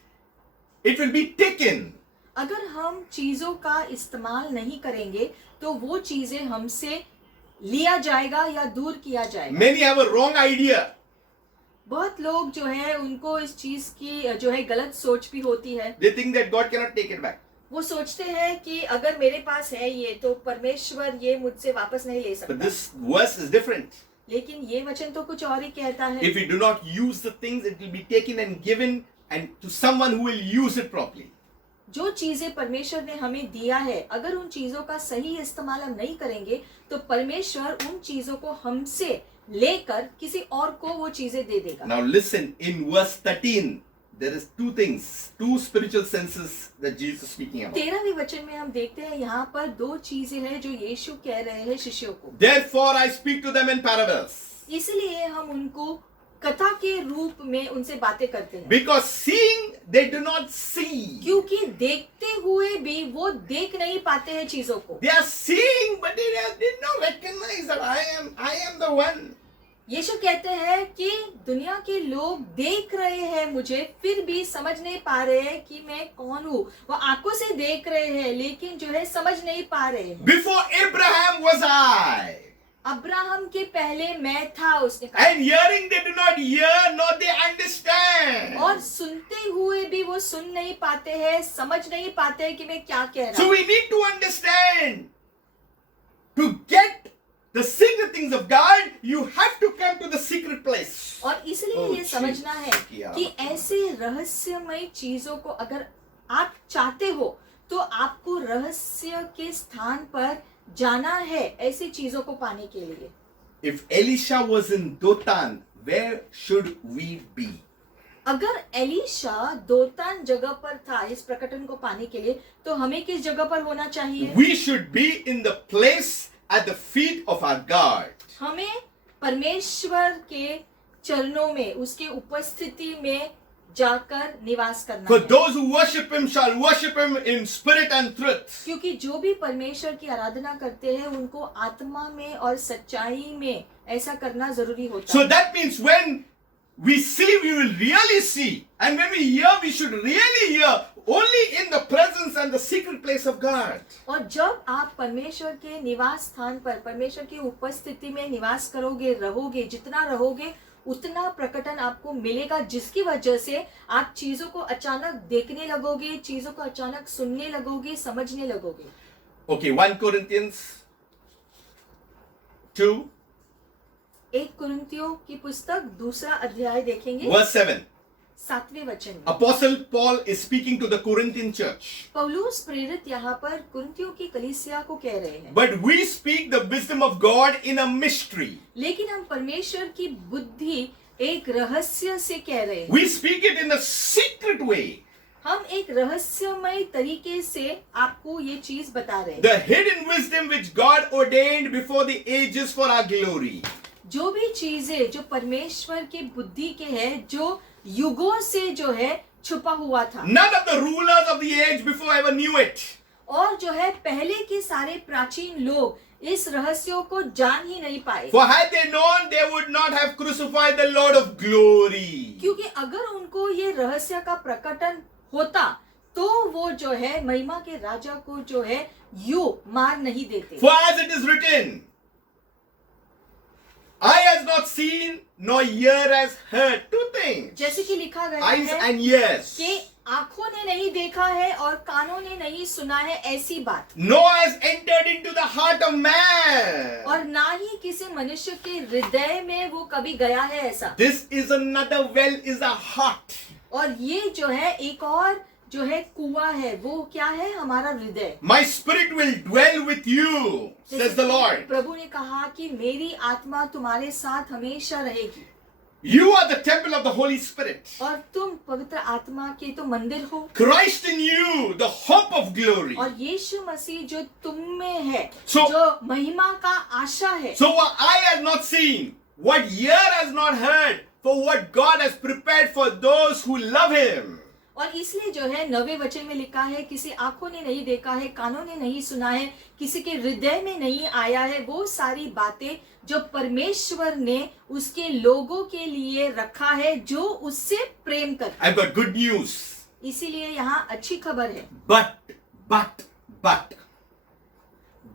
it will be taken. अगर हम चीजों का इस्तेमाल नहीं करेंगे तो वो चीजें हमसे लिया जाएगा या दूर किया जाएगा। Many have a wrong idea. बहुत लोग जो है उनको इस चीज की जो है गलत सोच भी होती है। They think that God cannot take it back. वो सोचते हैं कि अगर मेरे पास है ये तो परमेश्वर ये मुझसे वापस नहीं ले But सकता। this verse is different. लेकिन ये वचन तो कुछ और ही कहता है। If we do not use the things, it will be taken and given and to someone who will use it properly. जो चीजें परमेश्वर ने हमें दिया है, अगर उन चीजों का सही इस्तेमाल हम नहीं करेंगे तो परमेश्वर उन चीजों को हमसे लेकर किसी और को वो चीजें दे देगा। Now listen, in verse 13, there is two things, two spiritual senses that Jesus is speaking about. 13वें वचन में हम देखते हैं यहाँ पर दो चीजें हैं जो यीशु कह रहे हैं शिष्यों को। Therefore I speak to them in parables. इसलिए हम उनको कथा के रूप में उनसे बातें करते हैं, Because seeing, they do not see. क्योंकि देखते हुए भी वो देख नहीं पाते हैं चीजों को। They are seeing, but they did not recognize that I am the one. यीशु कहते हैं कि दुनिया के लोग देख रहे हैं मुझे, फिर भी समझ नहीं पा रहे हैं कि मैं कौन हूँ। वो आंखों से देख रहे हैं लेकिन जो है समझ नहीं पा रहे हैं। Before Abraham was I. Abraham के पहले मैं था, उसने कहा। And hearing they do not hear, nor they understand. और सुनते हुए भी वो सुन नहीं पाते हैं, समझ नहीं पाते हैं कि मैं क्या कह रहा So हूँ। we need to understand. To get the secret things of God, you have to come to the secret place. और इसलिए Oh, ये समझना है yeah. कि ऐसे रहस्यमय चीजों को अगर आप चाहते हो तो आपको रहस्य के स्थान पर जाना है, ऐसी चीजों को पाने के लिए। If Elisha was in Dothan, where should we be? अगर एलीशा दोतान जगह पर था इस प्रकटन को पाने के लिए, तो हमें किस जगह पर होना चाहिए? We should be in the place at the feet of our God. हमें परमेश्वर के चरणों में, उसके उपस्थिति में जाकर निवास करना For है। those who worship Him shall worship Him in spirit and truth. क्योंकि जो भी परमेश्वर की आराधना करते हैं उनको आत्मा में और सच्चाई में ऐसा करना जरूरी होता So है। that means when we see, we will really see. And when we hear, we should really hear only in the presence and the secret place of God. और जब आप परमेश्वर के निवास स्थान पर, परमेश्वर की उपस्थिति में निवास करोगे, रहोगे, जितना रहोगे उतना प्रकटन आपको मिलेगा, जिसकी वजह से आप चीजों को अचानक देखने लगोगे, चीजों को अचानक सुनने लगोगे, समझने लगोगे। Okay, 1 Corinthians 2, 1 कुरिन्थियों की पुस्तक 2 अध्याय देखेंगे, verse 7. 7वें वचन में। Apostle Paul is speaking to the Corinthian church. पौलुस प्रेरित यहाँ पर कुरिन्थियों की कलीसिया को कह रहे हैं, But we speak the wisdom of God in a mystery. लेकिन हम परमेश्वर की बुद्धि एक रहस्य से कह रहे हैं। We speak it in a secret way. हम एक रहस्यमय तरीके से आपको ये चीज बता रहे हैं। The hidden wisdom which God ordained before the ages for our glory. जो भी चीजें जो परमेश्वर की बुद्धि के है, जो युगों से जो है छुपा हुआ था, None of the rulers of the age before ever knew it. और जो है पहले के सारे प्राचीन लोग इस रहस्यों को जान ही नहीं पाए। For had they known, they would not have crucified the Lord of glory. क्योंकि अगर उनको ये रहस्य का प्रकटन होता तो वो जो है महिमा के राजा को जो है यूं मार नहीं देते। For as it is written, eye has not seen, nor ear has heard. Two things. जैसे कि लिखा गया Eyes है and ears. कि आंखों ने नहीं देखा है और कानों ने नहीं सुना है ऐसी बात, Nor has entered into the heart of man. और ना ही किसी मनुष्य के हृदय में वो कभी गया है ऐसा। This is another well is a heart. और ये जो है एक और जो है कुआं है, वो क्या है? हमारा हृदय। My spirit will dwell with you, says the Lord. प्रभु ने कहा कि मेरी आत्मा तुम्हारे साथ हमेशा रहेगी, You are the temple of the Holy Spirit. और तुम पवित्र आत्मा के तो मंदिर हो, Christ in you, the hope of glory. और यीशु मसीह जो तुम में है, So- जो महिमा का आशा है। So what eye has not seen, what ear has not heard, for what God has prepared for those who love Him. और इसलिए जो है 9वें वचन में लिखा है, किसी आंखों ने नहीं देखा है, कानों ने नहीं सुना है, किसी के हृदय में नहीं आया है वो सारी बातें जो परमेश्वर ने उसके लोगों के लिए रखा है जो उससे प्रेम करते हैं। I've got good news. इसीलिए यहाँ अच्छी खबर है, But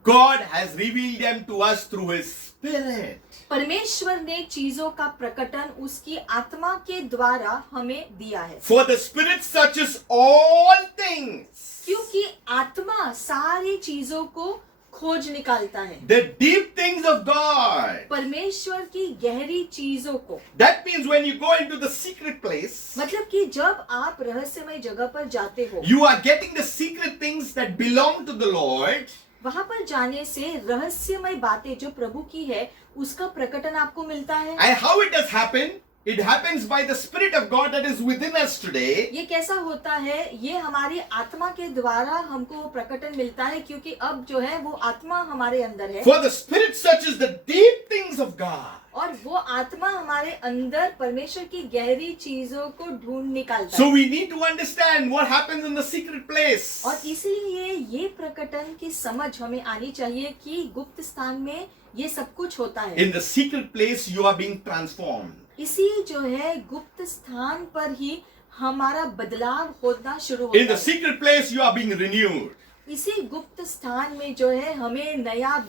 God has revealed them to us through His Spirit. परमेश्वर ने चीजों का प्रकटन उसकी आत्मा के द्वारा हमें दिया है, For the Spirit searches all things, क्योंकि आत्मा सारी चीजों को खोज निकालता है, the deep things of God. परमेश्वर की गहरी चीजों को। That means when you go into the secret place, मतलब कि जब आप रहस्यमय जगह पर जाते हो, you are getting the secret things that belong to the Lord. वहां पर जाने से रहस्यमय बातें जो प्रभु की है उसका प्रकटन आपको मिलता है। And how it does happen? It happens by the Spirit of God that is within us today. ये कैसा होता है? ये हमारी आत्मा के द्वारा हमको वो प्रकटन मिलता है, क्योंकि अब जो है वो आत्मा हमारे अंदर है। For the Spirit searches the deep things of God. और वो आत्मा हमारे अंदर परमेश्वर की गहरी चीजों को ढूंढ निकालता So है। we need to understand what happens in the secret place. और इसलिए ये प्रकटन की समझ हमें आनी चाहिए कि गुप्त स्थान में ये सब कुछ होता है। In the secret place, you are being transformed. इसी जो है गुप्त स्थान पर ही हमारा बदलाव होना शुरू In होता the है। secret place, you are being renewed. इसी गुप्त स्थान में जो है हमें नया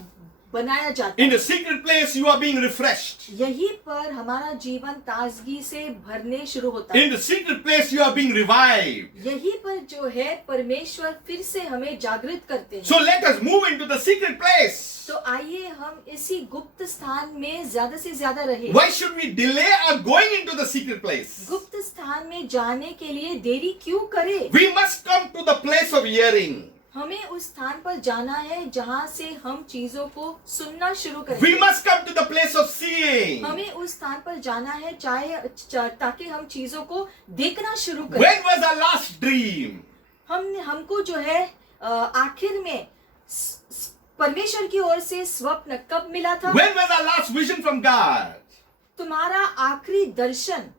बनाया जाता In है। the secret place, you are being refreshed. यहीं पर हमारा जीवन ताजगी से भरने शुरू होता है। In the secret place, you are being revived. यहीं पर जो है परमेश्वर फिर से हमें जागृत करते हैं। So let us move into the secret place. तो आइए हम इसी गुप्त स्थान में ज्यादा से ज्यादा रहे। Why should we delay our going into the secret place? गुप्त स्थान में जाने के लिए देरी क्यों करें? We must come to the place of hearing. हमें उस स्थान पर जाना है जहाँ से हम चीजों को सुनना शुरू We करें। must come to the place of seeing. हमें उस स्थान पर जाना है ताकि हम चीजों को देखना शुरू करें। When was our last dream? हमको जो है आखिर में परमेश्वर की ओर से स्वप्न कब मिला था? When was our last vision from God? तुम्हारा आखिरी दर्शन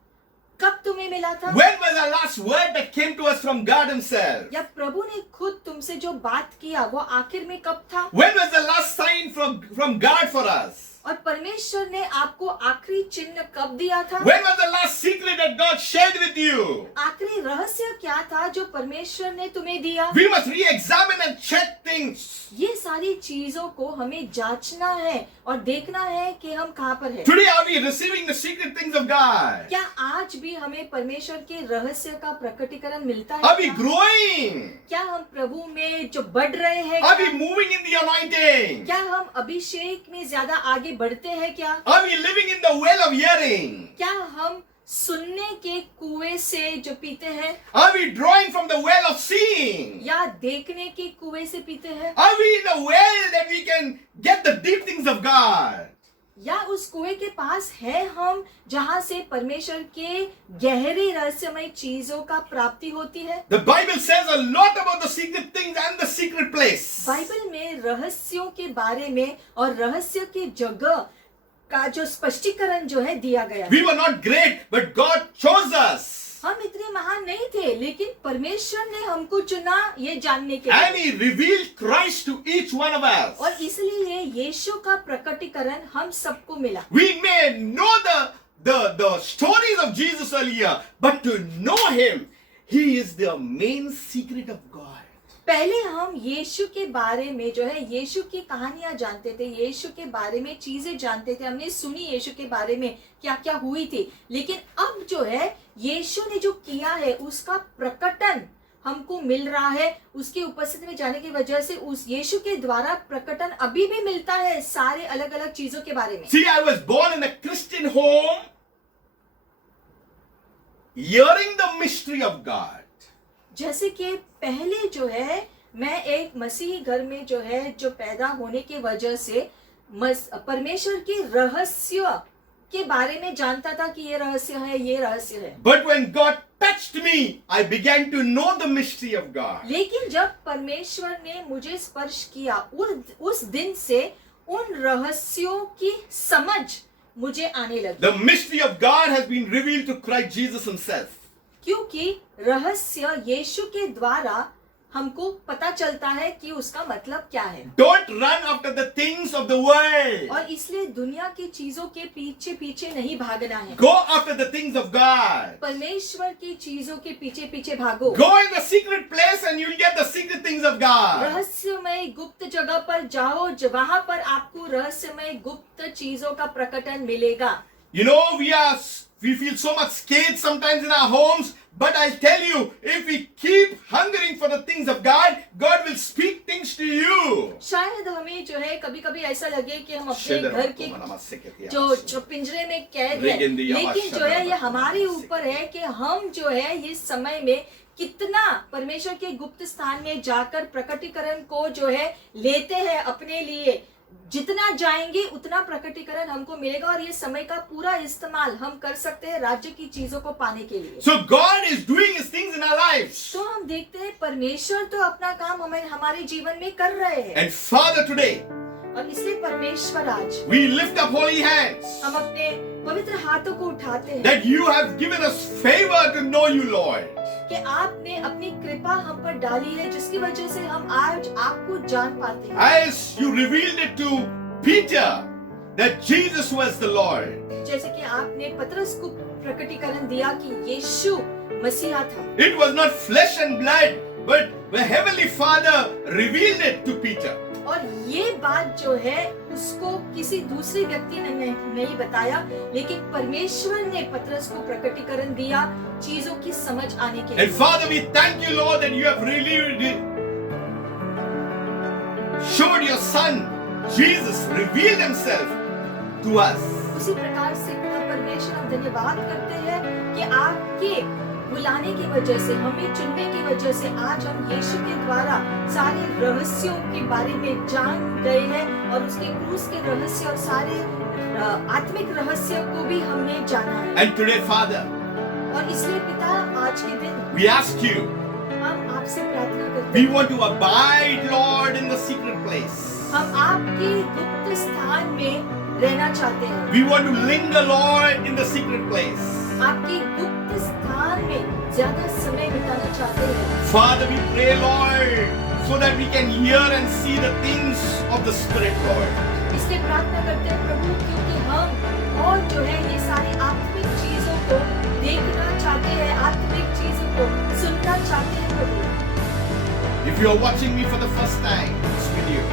कब तुम्हें मिला था? When was our last word that came to us from God Himself? या प्रभु ने खुद तुमसे जो बात किया वो आखिर में कब था? When was the last sign from God for us? और परमेश्वर ने आपको आखिरी चिन्ह कब दिया था? When was the last secret that God shared with you? आखिरी रहस्य क्या था जो परमेश्वर ने तुम्हें दिया? We must re-examine and check things. ये सारी चीजों को हमें जांचना है और देखना है कि हम कहाँ पर हैं। Today are we receiving the secret things of God? क्या आज भी हमें परमेश्वर के रहस्य का प्रकटीकरण मिलता है? Are we growing? क्या हम प्रभु में जो बढ़ रहे हैं? Are we moving in the anointing? क्या हम अभिषेक में ज्यादा आगे बढ़ते हैं? क्या Are we living in the well of hearing? क्या हम सुनने के कुएं से जो पीते हैं Are we drawing from the well of seeing? या देखने के कुएं से पीते हैं? Are we in the well that we can get the deep things of God? या उस कुएं के पास है हम जहां से परमेश्वर के गहरे रहस्यमय चीजों का प्राप्ति होती है? The Bible says a lot about the secret things and the secret place. Bible में रहस्यों के बारे में और रहस्य के जगह का जो स्पष्टीकरण जो है दिया गया है। We were not great, but God chose us. हम इतने महान नहीं थे लेकिन परमेश्वर ने हमको चुना ये जानने के And लिए। He revealed Christ to each one of us. और इसलिए यीशु का प्रकटीकरण हम सबको मिला। We may know the stories of Jesus earlier, but to know Him, He is the main secret of God. पहले हम यीशु के बारे में जो है यीशु की कहानियां जानते थे, यीशु के बारे में चीजें जानते थे, हमने सुनी यीशु के बारे में क्या क्या हुई थी। लेकिन अब जो है यीशु ने जो किया है उसका प्रकटन हमको मिल रहा है। उसकी उपस्थिति में जाने की वजह से उस यीशु के द्वारा प्रकटन अभी भी मिलता है सारे अलग अलग चीजों के बारे में। See, I was born in a Christian home, hearing the mystery of God. जैसे कि पहले जो है मैं एक मसीही घर में जो है जो पैदा होने की वजह से परमेश्वर के रहस्य के बारे में जानता था कि ये रहस्य है, ये रहस्य है। But when God touched me, I began to know the mystery of God. लेकिन जब परमेश्वर ने मुझे स्पर्श किया उस दिन से उन रहस्यों की समझ मुझे आने लगी। The mystery of God has been revealed to Christ Jesus Himself. क्योंकि रहस्य यीशु के द्वारा हमको पता चलता है कि उसका मतलब क्या है। Don't run after the things of the world. और इसलिए दुनिया की चीजों के पीछे पीछे नहीं भागना है। Go after the things of God. परमेश्वर की चीजों के पीछे पीछे भागो। Go in the secret place and you'll get the secret things of God. रहस्यमय गुप्त जगह पर जाओ, वहां पर आपको रहस्यमय गुप्त चीजों का प्रकटन मिलेगा। You know, we feel so much scared sometimes in our homes, but I'll tell you, if we keep hungering for the things of God, God will speak things to you. शायद हमें जो है कभी कभी ऐसा लगे कि हम अपने घर के जो पिंजरे में कैद हैं, लेकिन जो है ये हमारे ऊपर है कि हम जो है इस समय में कितना परमेश्वर के गुप्त स्थान में जाकर प्रकटीकरण को जो है लेते हैं अपने लिए। जितना जाएंगे उतना प्रकटीकरण हमको मिलेगा और ये समय का पूरा इस्तेमाल हम कर सकते हैं राज्य की चीजों को पाने के लिए। So God is doing His things in our lives. तो हम देखते हैं परमेश्वर तो अपना काम हमारे जीवन में कर रहे हैं। And Father, today, और इसलिए परमेश्वर आज we lift up holy hands हम अपने पवित्र हाथों को उठाते हैं that you have given us favor to know you, Lord. कि आपने अपनी कृपा हम पर डाली है जिसकी वजह से हम आज आपको जान पाते हैं। As you revealed it to Peter that Jesus was the Lord. जैसे कि आपने पतरस को प्रकटीकरण दिया कि यीशु मसीहा था। It was not flesh and blood, but the Heavenly Father revealed it to Peter. और ये बात जो है उसको किसी दूसरे व्यक्ति ने नहीं बताया, लेकिन परमेश्वर ने पतरस को प्रकटीकरण दिया चीजों की समझ आने के And लिए। Father, we thank you, Lord, that you have really showed your Son, Jesus, revealed himself to us. उसी प्रकार से पिता परमेश्वर हम धन्यवाद करते हैं कि आपके बुलाने की वजह से, हमें चुनने की वजह से आज हम यीशु के द्वारा सारे रहस्यों के बारे में जान गए हैं और उसके क्रूस के रहस्य और सारे आत्मिक रहस्य को भी हमने जाना है। And today, Father, और इसलिए पिता आज के दिन we ask you, हम आपसे प्रार्थना करते we हैं, want to abide, Lord, in the secret place. हम आपके गुप्त स्थान में रहना चाहते हैं, We want to linger, Lord, in the secret place. आपके गुप्त स्थान में ज्यादा समय बिताना चाहते हैं। Father, we pray, Lord, so that we can hear and see the things of the Spirit, Lord. इसलिए प्रार्थना करते हैं प्रभु, क्योंकि हम और जो है ये सारी आत्मिक चीजों को देखना चाहते हैं, आत्मिक चीजों को सुनना चाहते हैं प्रभु। If you are watching me for the first time, this video,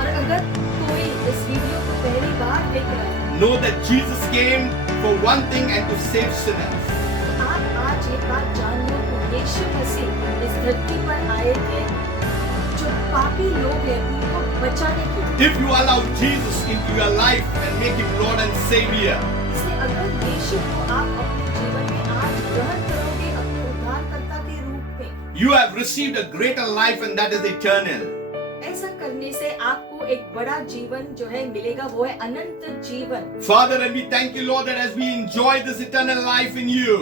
और अगर कोई इस वीडियो को पहली बार देख रहा है, know that Jesus came for one thing and to save sinners. तो आप आज ये बात जान लो कि यीशु मसीह इस धरती पर आए थे जो पापी लोग हैं उनको बचाने के लिए। If you allow Jesus into your life and make him Lord and Savior, इसलिए अगर यीशु को आप अपने जीवन में आज ग्रहण करोगे अपने उद्धारकर्ता के रूप में, you have received a greater life and that is eternal. ऐसा करने से आपको एक बड़ा जीवन जो है मिलेगा, वो है अनंत जीवन। Father, and we thank you, Lord, that as we enjoy this eternal life in you,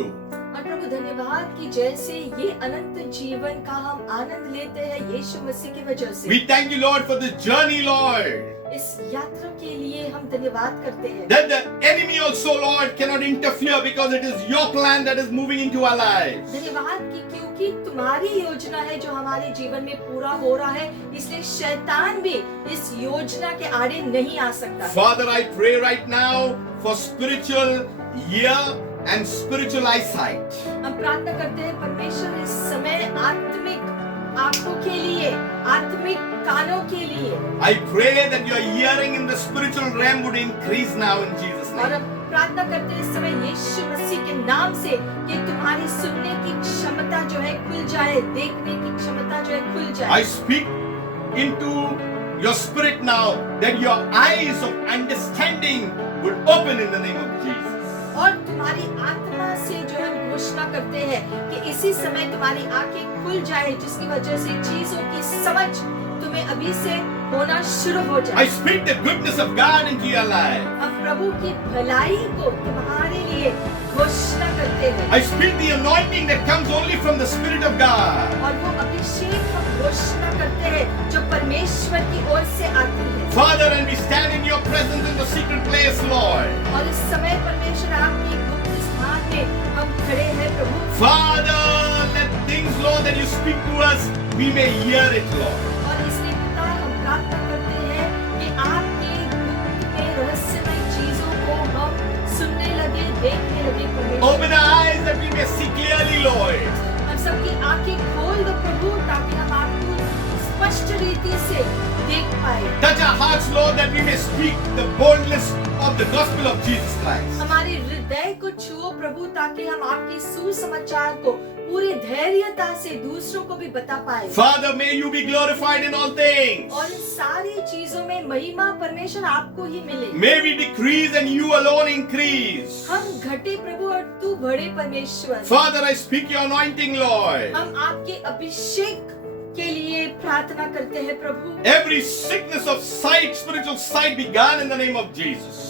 और प्रभु धन्यवाद कि जैसे ये अनंत जीवन का हम आनंद लेते हैं यीशु मसीह की वजह से, we thank you, Lord, for this journey, Lord. इस यात्रा के लिए हम धन्यवाद करते हैं। That the enemy also, Lord, cannot interfere because it is your plan that is moving into our lives. धन्यवाद कि क्योंकि तुम्हारी योजना है जो हमारे जीवन में पूरा हो रहा है, इसलिए शैतान भी इस योजना के आड़े नहीं आ सकता। Father, I pray right now for spiritual ear and spiritual eyesight. हम प्रार्थना करते हैं परमेश्वर इस समय आत्मिक आंखों के लिए, आत्मिक कानों के लिए, I pray that your hearing in the spiritual realm would increase now in Jesus' और name. हम प्रार्थना करते हैं इस समय यीशु मसीह के नाम से कि तुम्हारी सुनने की क्षमता जो है खुल जाए, देखने की क्षमता जो है खुल I जाए। speak into your spirit now that your eyes of understanding would open in the name of Jesus. और तुम्हारी आत्मा से जो हम घोषणा करते हैं कि इसी समय तुम्हारी आंखें खुल जाए, जिसकी वजह से चीजों की समझ तुम्हें अभी से होना शुरू हो I जाए। speak the goodness of God into your life. हम प्रभु की भलाई को तुम्हारे लिए घोषणा करते हैं I speak the anointing that comes only from the Spirit of God. और वो अभिषेक हम घोषणा करते हैं जो परमेश्वर की ओर से आती है। Father, and we stand in your presence in the secret place, Lord. और इस समय परमेश्वर आपकी गुप्त स्थान में हम खड़े हैं प्रभु। Father, let things, Lord, that you speak to us, we may hear it, Lord. और इसलिए पिता हम प्रार्थना करते हैं कि आपकी गुप्त में रहस्यमय चीजों को हम सुनने लगे, देखने लगे परमेश्वर। Open our eyes that we may see clearly, Lord. हम सबकी आंखें खोल दो प्रभु ताकि हम आपको स्पष्ट रीति से देख पाए। Touch our hearts, Lord, that we may speak the boldness of the gospel of Jesus Christ. हमारे हृदय को छुओ प्रभु ताकि हम आपके सुसमाचार को पूरे धैर्यता से दूसरों को भी बता पाए। Father, may you be glorified in all things. और इन सारी चीजों में महिमा परमेश्वर आपको ही मिले। May we decrease and you alone increase. हम घटे प्रभु और तू बढ़े परमेश्वर। Father, I speak your anointing, Lord. हम आपके अभिषेक के लिए प्रार्थना करते हैं प्रभु। Every sickness of sight, spiritual sight, be gone in the name of Jesus.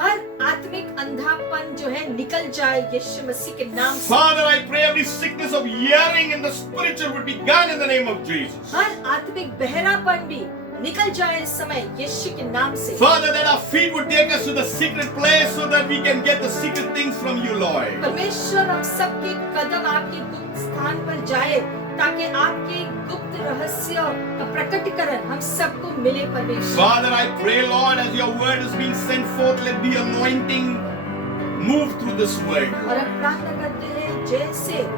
हर आत्मिक अंधापन जो है निकल जाए यीशु मसीह के नाम से। Father, I pray every sickness of hearing in the spiritual would be gone in the name of Jesus. हर आत्मिक बहरापन भी निकल जाए इस समय यीशु के नाम से। Father, that our feet would take us to the secret place so that we can get the secret things from you, Lord. परमेश्वर हम सबके कदम आपके गुप्त स्थान पर जाए ताकि आपके गुप्त रहस्य का प्रकटीकरण हम सबको मिले परमेश्वर। Father, I pray, Lord, as your word is being sent forth, let the anointing move through this word. और हम प्रार्थना करते हैं जैसे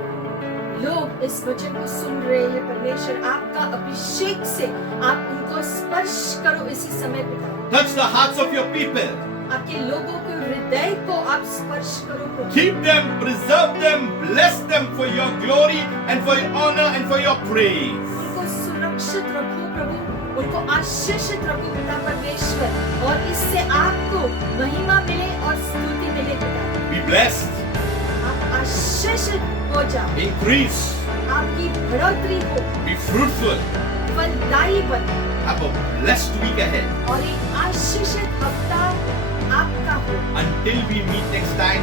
लोग इस वचन को सुन रहे हैं परमेश्वर आपका अभिषेक से आप उनको स्पर्श करो इसी समय पिता। Touch the hearts of your people. आपके लोगों के हृदय को आप स्पर्श करो प्रभु। Keep them, preserve them, bless them for your glory and for your honor and for your praise. उनको सुरक्षित रखो प्रभु, उनको आशीषित रखो पिता परमेश्वर और इससे आपको महिमा मिले और स्तुति मिले पिता। Be blessed, आप आशीषित हो जाओ, increase, आपकी बढ़ोतरी हो, be fruitful, फलदायी बनो have a blessed week ahead. और एक आशीषित हफ्ता आपका हो। Until we meet next time,